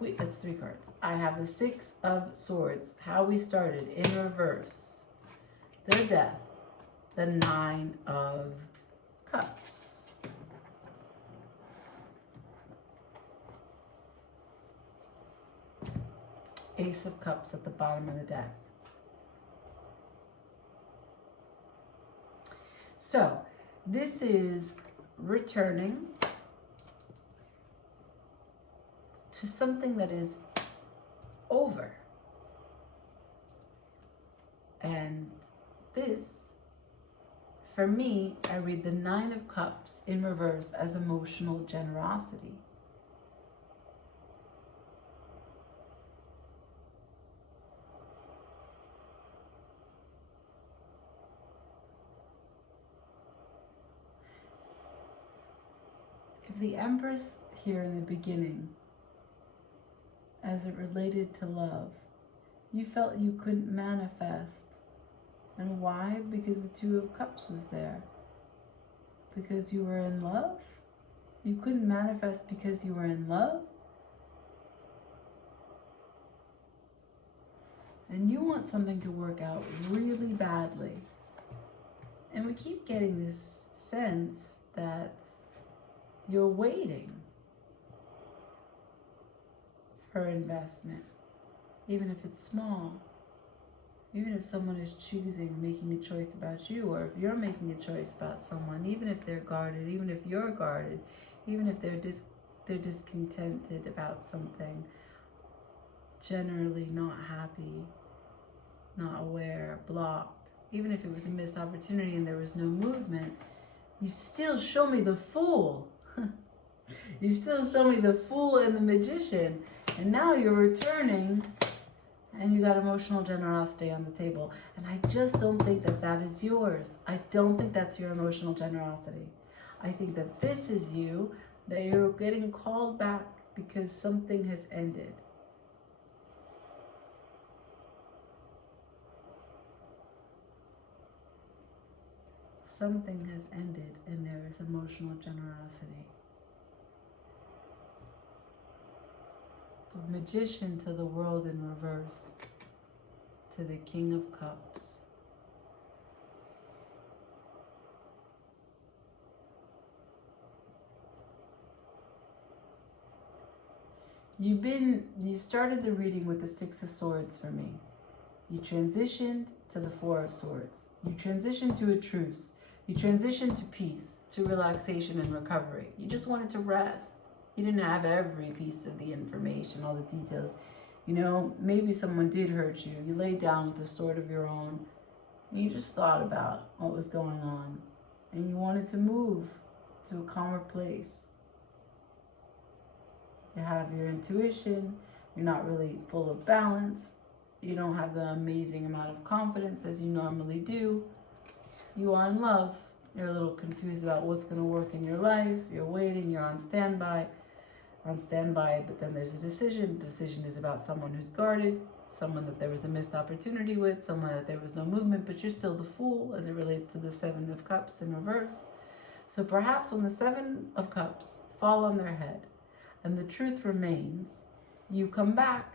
Wait, that's 3 cards. I have the 6 of Swords. How we started in reverse. The Death. The 9 of Cups. Ace of Cups at the bottom of the deck. So, this is returning to something that is over. And this, for me, I read the 9 of Cups in reverse as emotional generosity. If the Empress here in the beginning, as it related to love, you felt you couldn't manifest. And why? Because the 2 of Cups was there. Because you were in love? You couldn't manifest because you were in love? And you want something to work out really badly. And we keep getting this sense that you're waiting for investment, even if it's small. Even if someone is choosing, making a choice about you, or if you're making a choice about someone, even if they're guarded, even if you're guarded, even if they're discontented about something, generally not happy, not aware, blocked, even if it was a missed opportunity and there was no movement, you still show me the Fool. You still show me the Fool and the Magician, and now you're returning. And you got emotional generosity on the table. And I just don't think that that is yours. I don't think that's your emotional generosity. I think that this is you, that you're getting called back because something has ended. Something has ended and there is emotional generosity. The Magician to the World in reverse, to the King of Cups. You started the reading with the Six of Swords for me. You transitioned to the Four of Swords. You transitioned to a truce. You transitioned to peace, to relaxation and recovery. You just wanted to rest. You didn't have every piece of the information, all the details. You know, maybe someone did hurt you. You laid down with a sword of your own. You just thought about what was going on. And you wanted to move to a calmer place. You have your intuition. You're not really full of balance. You don't have the amazing amount of confidence as you normally do. You are in love. You're a little confused about what's going to work in your life. You're waiting. You're on standby. But then there's a decision. The decision is about someone who's guarded, someone that there was a missed opportunity with, someone that there was no movement, but you're still the Fool as it relates to the Seven of Cups in reverse. So perhaps when the Seven of Cups fall on their head and the truth remains, you come back.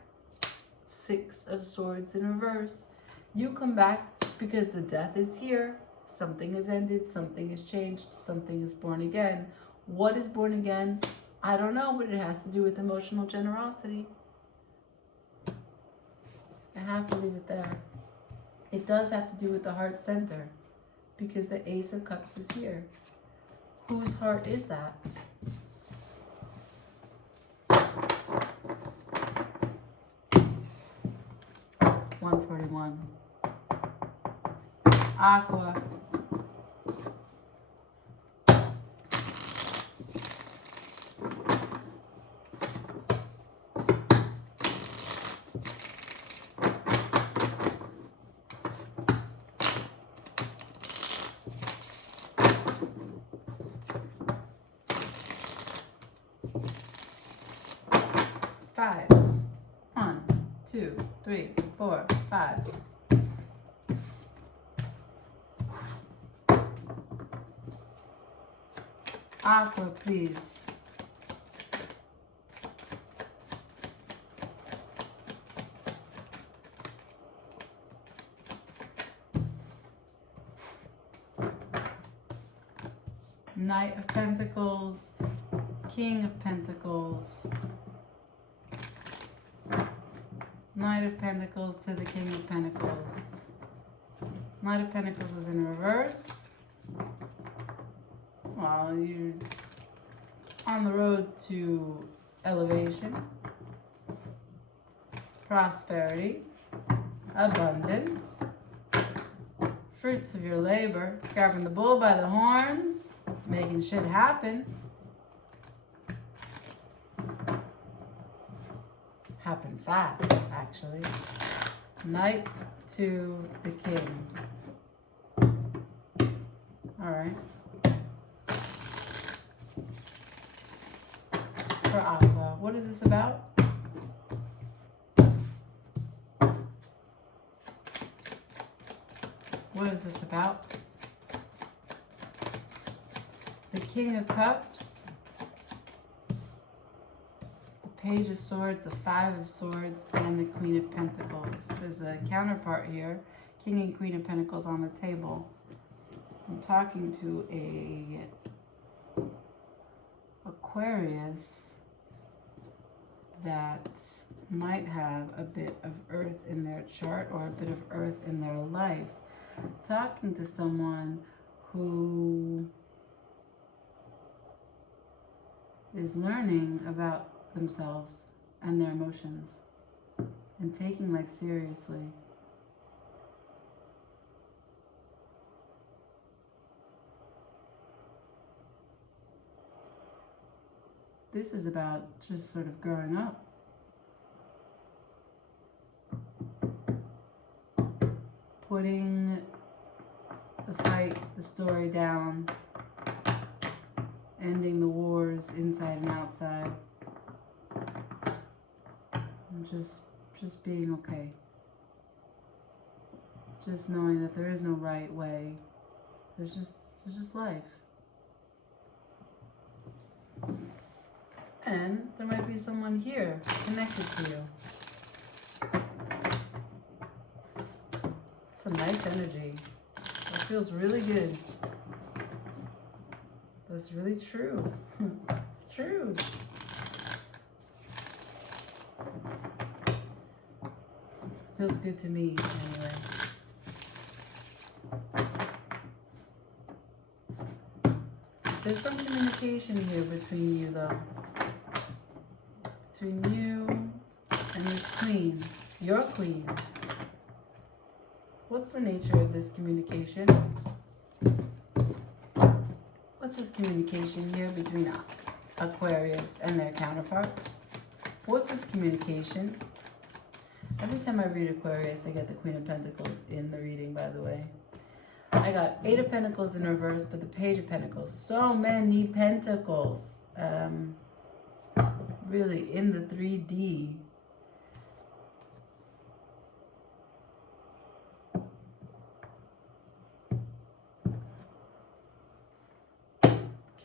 Six of Swords in reverse. You come back because the death is here. Something has ended. Something has changed. Something is born again. What is born again? I don't know, but it has to do with emotional generosity. I have to leave it there. It does have to do with the heart center because the Ace of Cups is here. Whose heart is that? Aqua. Five. 1, 2, 3, 4, 5. Aqua, please. Knight of Pentacles, King of Pentacles. Knight of Pentacles to the King of Pentacles. Knight of Pentacles is in reverse. Well, you're on the road to elevation, prosperity, abundance, fruits of your labor, grabbing the bull by the horns, making shit happen. Happen fast, actually. Knight to the King. All right. For Aqua, what is this about? What is this about? The King of Cups, the Page of Swords, the Five of Swords, and the Queen of Pentacles. There's a counterpart here, King and Queen of Pentacles on the table. I'm talking to a Aquarius that might have a bit of earth in their chart or a bit of earth in their life. Talking to someone who is learning about themselves and their emotions and taking life seriously. This is about just sort of growing up. Putting the fight, the story down, ending the wars inside and outside, and just being okay. Just knowing that there is no right way. There's just life. And there might be someone here connected to you. It's a nice energy. That feels really good. That's really true. It's true. Feels good to me, anyway. There's some communication here between you, though. Between you and this queen. Your queen. What's the nature of this communication? What's this communication here between Aquarius and their counterpart? What's this communication? Every time I read Aquarius, I get the Queen of Pentacles in the reading, by the way. I got 8 of Pentacles in reverse, but the Page of Pentacles. So many Pentacles. Really, in the 3D.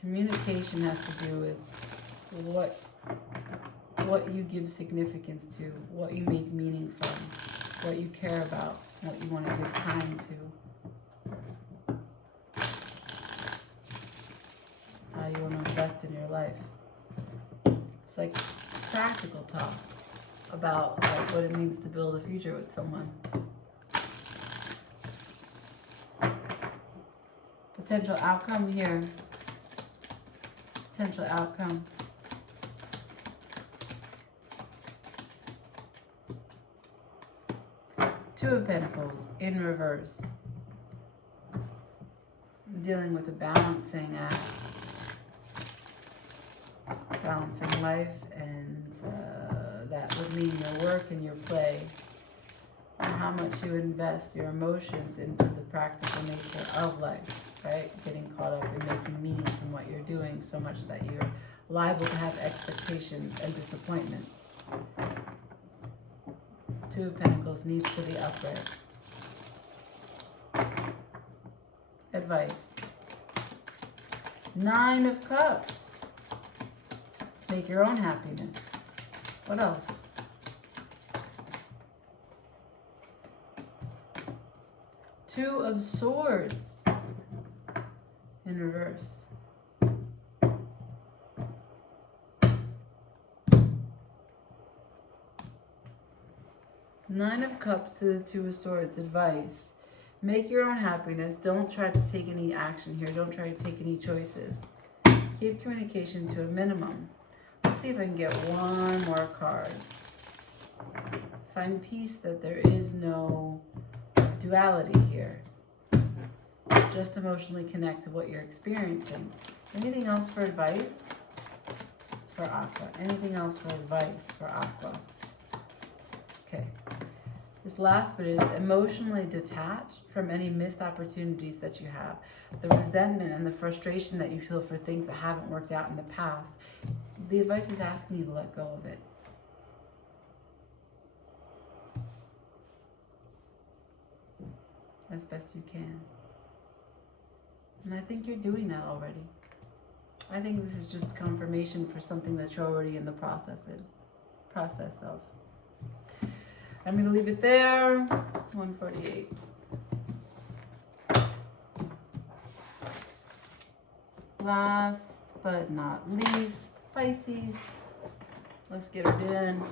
Communication has to do with what you give significance to, what you make meaning from, what you care about, what you want to give time to. How you want to invest in your life. It's like practical talk about like what it means to build a future with someone. Potential outcome here. Potential outcome. Two of Pentacles in reverse. Dealing with a balancing act. Balancing life, and that would mean your work and your play. And how much you invest your emotions into the practical nature of life. Right? Getting caught up in making meaning from what you're doing so much that you're liable to have expectations and disappointments. Two of Pentacles needs to be upright. Advice. 9 of Cups. Make your own happiness. What else? Two of Swords. In reverse. Nine of Cups to the Two of Swords. Advice. Make your own happiness. Don't try to take any action here. Don't try to take any choices. Keep communication to a minimum. Let's see if I can get one more card. Find peace that there is no duality here. Just emotionally connect to what you're experiencing. Anything else for advice? For Aqua. Anything else for advice for Aqua? Okay. This last bit is emotionally detached from any missed opportunities that you have. The resentment and the frustration that you feel for things that haven't worked out in the past. The advice is asking you to let go of it. As best you can. And I think you're doing that already. I think this is just confirmation for something that you're already in the process of. I'm going to leave it there. 148. Last but not least, Pisces. Let's get her in.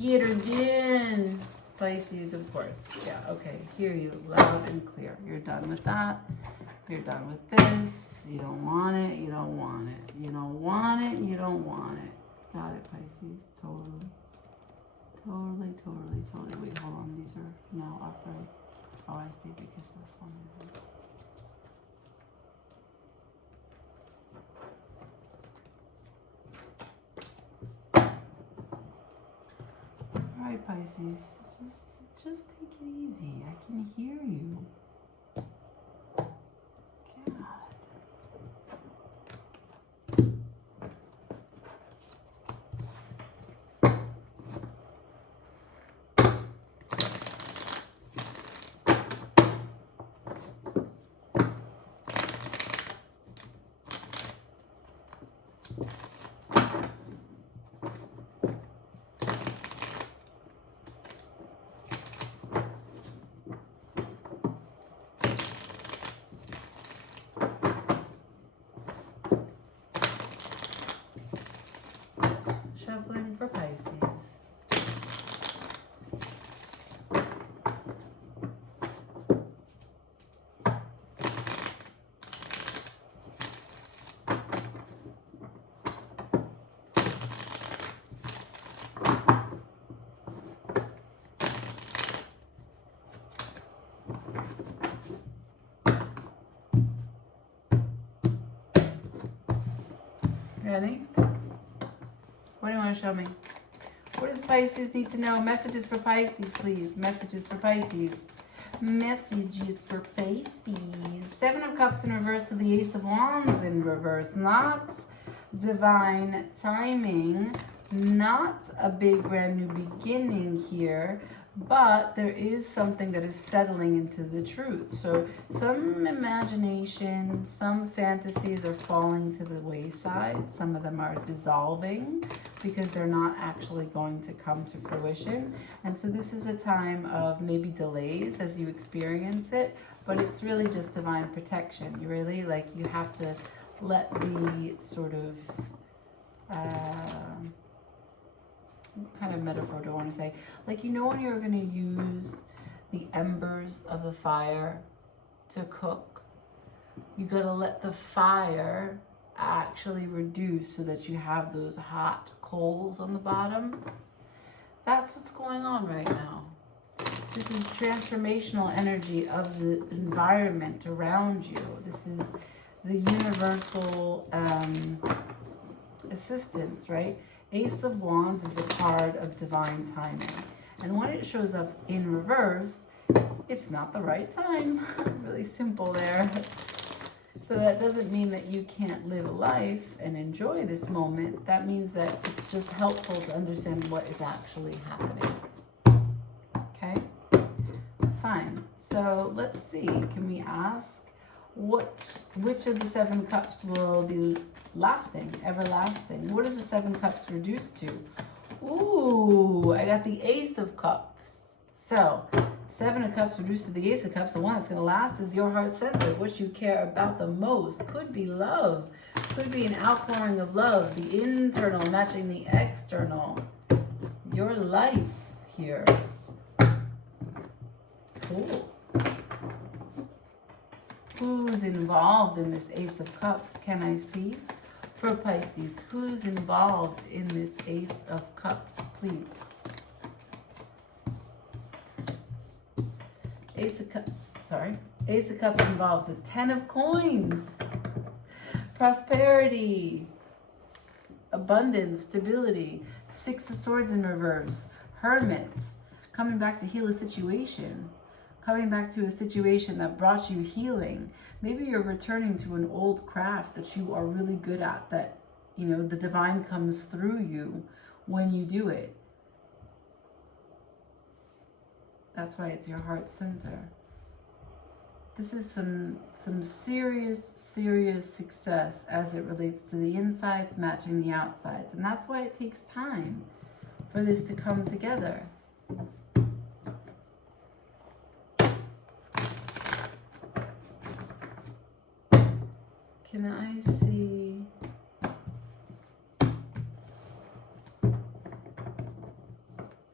Get her in. Pisces, of course. Yeah, okay. Hear you loud and clear. You're done with that. You're done with this. You don't want it. You don't want it. You don't want it. You don't want it. Got it, Pisces. Totally. Totally. Wait, hold on. These are now upright. Oh, I see, because this one isn't. All right, Pisces. Just take it easy. I can hear you. God. Ready? What do you want to show me? What does Pisces need to know? Messages for Pisces, please. Messages for Pisces. Messages for Pisces. Seven of Cups in reverse with the Ace of Wands in reverse. Not divine timing. Not a big brand new beginning here. But there is something that is settling into the truth. So some imagination, some fantasies are falling to the wayside. Some of them are dissolving because they're not actually going to come to fruition. And so this is a time of maybe delays as you experience it, but it's really just divine protection. You really, like, you have to let the sort of... what kind of metaphor do I want to say? Like, you know, when you're going to use the embers of the fire to cook, you got to let the fire actually reduce so that you have those hot coals on the bottom. That's what's going on right now. This is transformational energy of the environment around you. This is the universal assistance, right? Ace of Wands is a card of divine timing. And when it shows up in reverse, it's not the right time. Really simple there. But that doesn't mean that you can't live a life and enjoy this moment. That means that it's just helpful to understand what is actually happening. Okay? Fine. So let's see. Can we ask which of the seven cups will be lasting, everlasting? What is the seven cups reduced to? Ooh, I got the Ace of Cups. So, seven of cups reduced to the Ace of Cups. The one that's going to last is your heart center. What you care about the most. Could be love. Could be an outpouring of love. The internal matching the external. Your life here. Cool. Who's involved in this Ace of Cups? Can I see? For Pisces, who's involved in this Ace of Cups, please? Ace of Cups involves the Ten of Coins. Prosperity. Abundance, stability. Six of Swords in reverse. Hermit. Coming back to heal a situation. Coming back to a situation that brought you healing. Maybe you're returning to an old craft that you are really good at, that, you know, the divine comes through you when you do it. That's why it's your heart center. This is some serious success as it relates to the insides matching the outsides. And that's why it takes time for this to come together. Can I see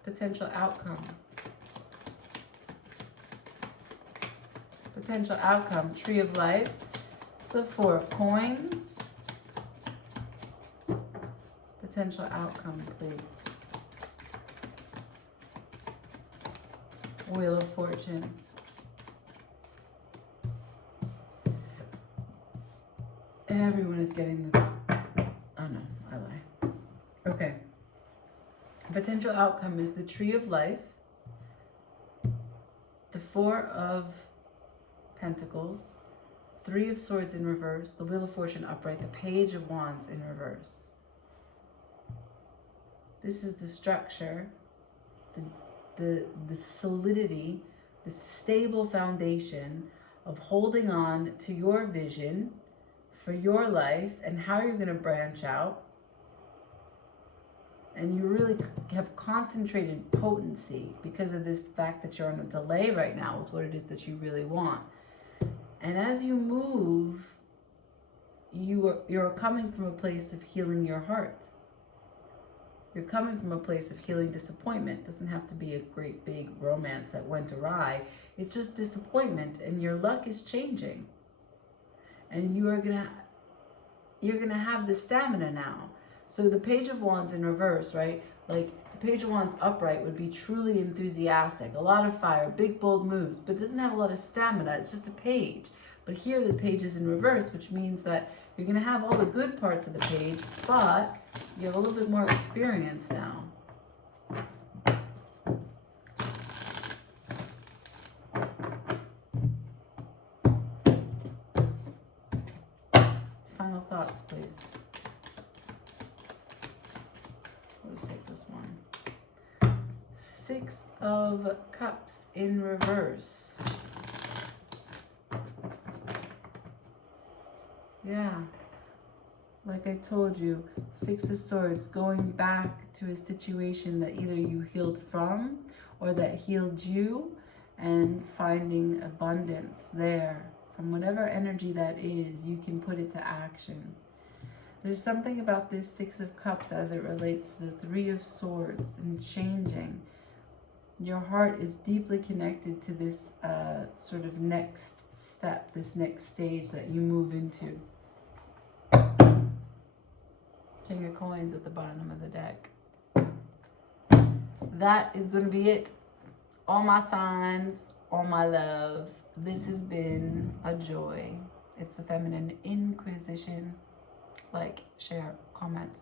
potential outcome? Potential outcome, Tree of Life, the Four of Coins. Potential outcome, please. Wheel of Fortune. Everyone is getting the... Oh no, I lie. Okay. Potential outcome is the Tree of Life, the Four of Pentacles, Three of Swords in reverse, the Wheel of Fortune upright, the Page of Wands in reverse. This is the structure, the solidity, the stable foundation of holding on to your vision for your life and how you're going to branch out. And you really have concentrated potency because of this fact that you're on a delay right now with what it is that you really want. And as you move, you're coming from a place of healing your heart. You're coming from a place of healing disappointment. It doesn't have to be a great big romance that went awry. It's just disappointment, and your luck is changing. And you're gonna have the stamina now. So the Page of Wands in reverse, right? Like the Page of Wands upright would be truly enthusiastic, a lot of fire, big bold moves, but it doesn't have a lot of stamina. It's just a page. But here the page is in reverse, which means that you're going to have all the good parts of the page, but you have a little bit more experience now. Final thoughts, please. What do you say this one? 6 of Cups in reverse. Yeah, like I told you, 6 of Swords, going back to a situation that either you healed from or that healed you, and finding abundance there. From whatever energy that is, you can put it to action. There's something about this 6 of Cups as it relates to the 3 of Swords and changing. Your heart is deeply connected to this sort of next step, this next stage that you move into. King of Coins at the bottom of the deck. That is going to be it. All my signs, all my love. This has been a joy. It's the Feminine Inquisition. Like, share, comment.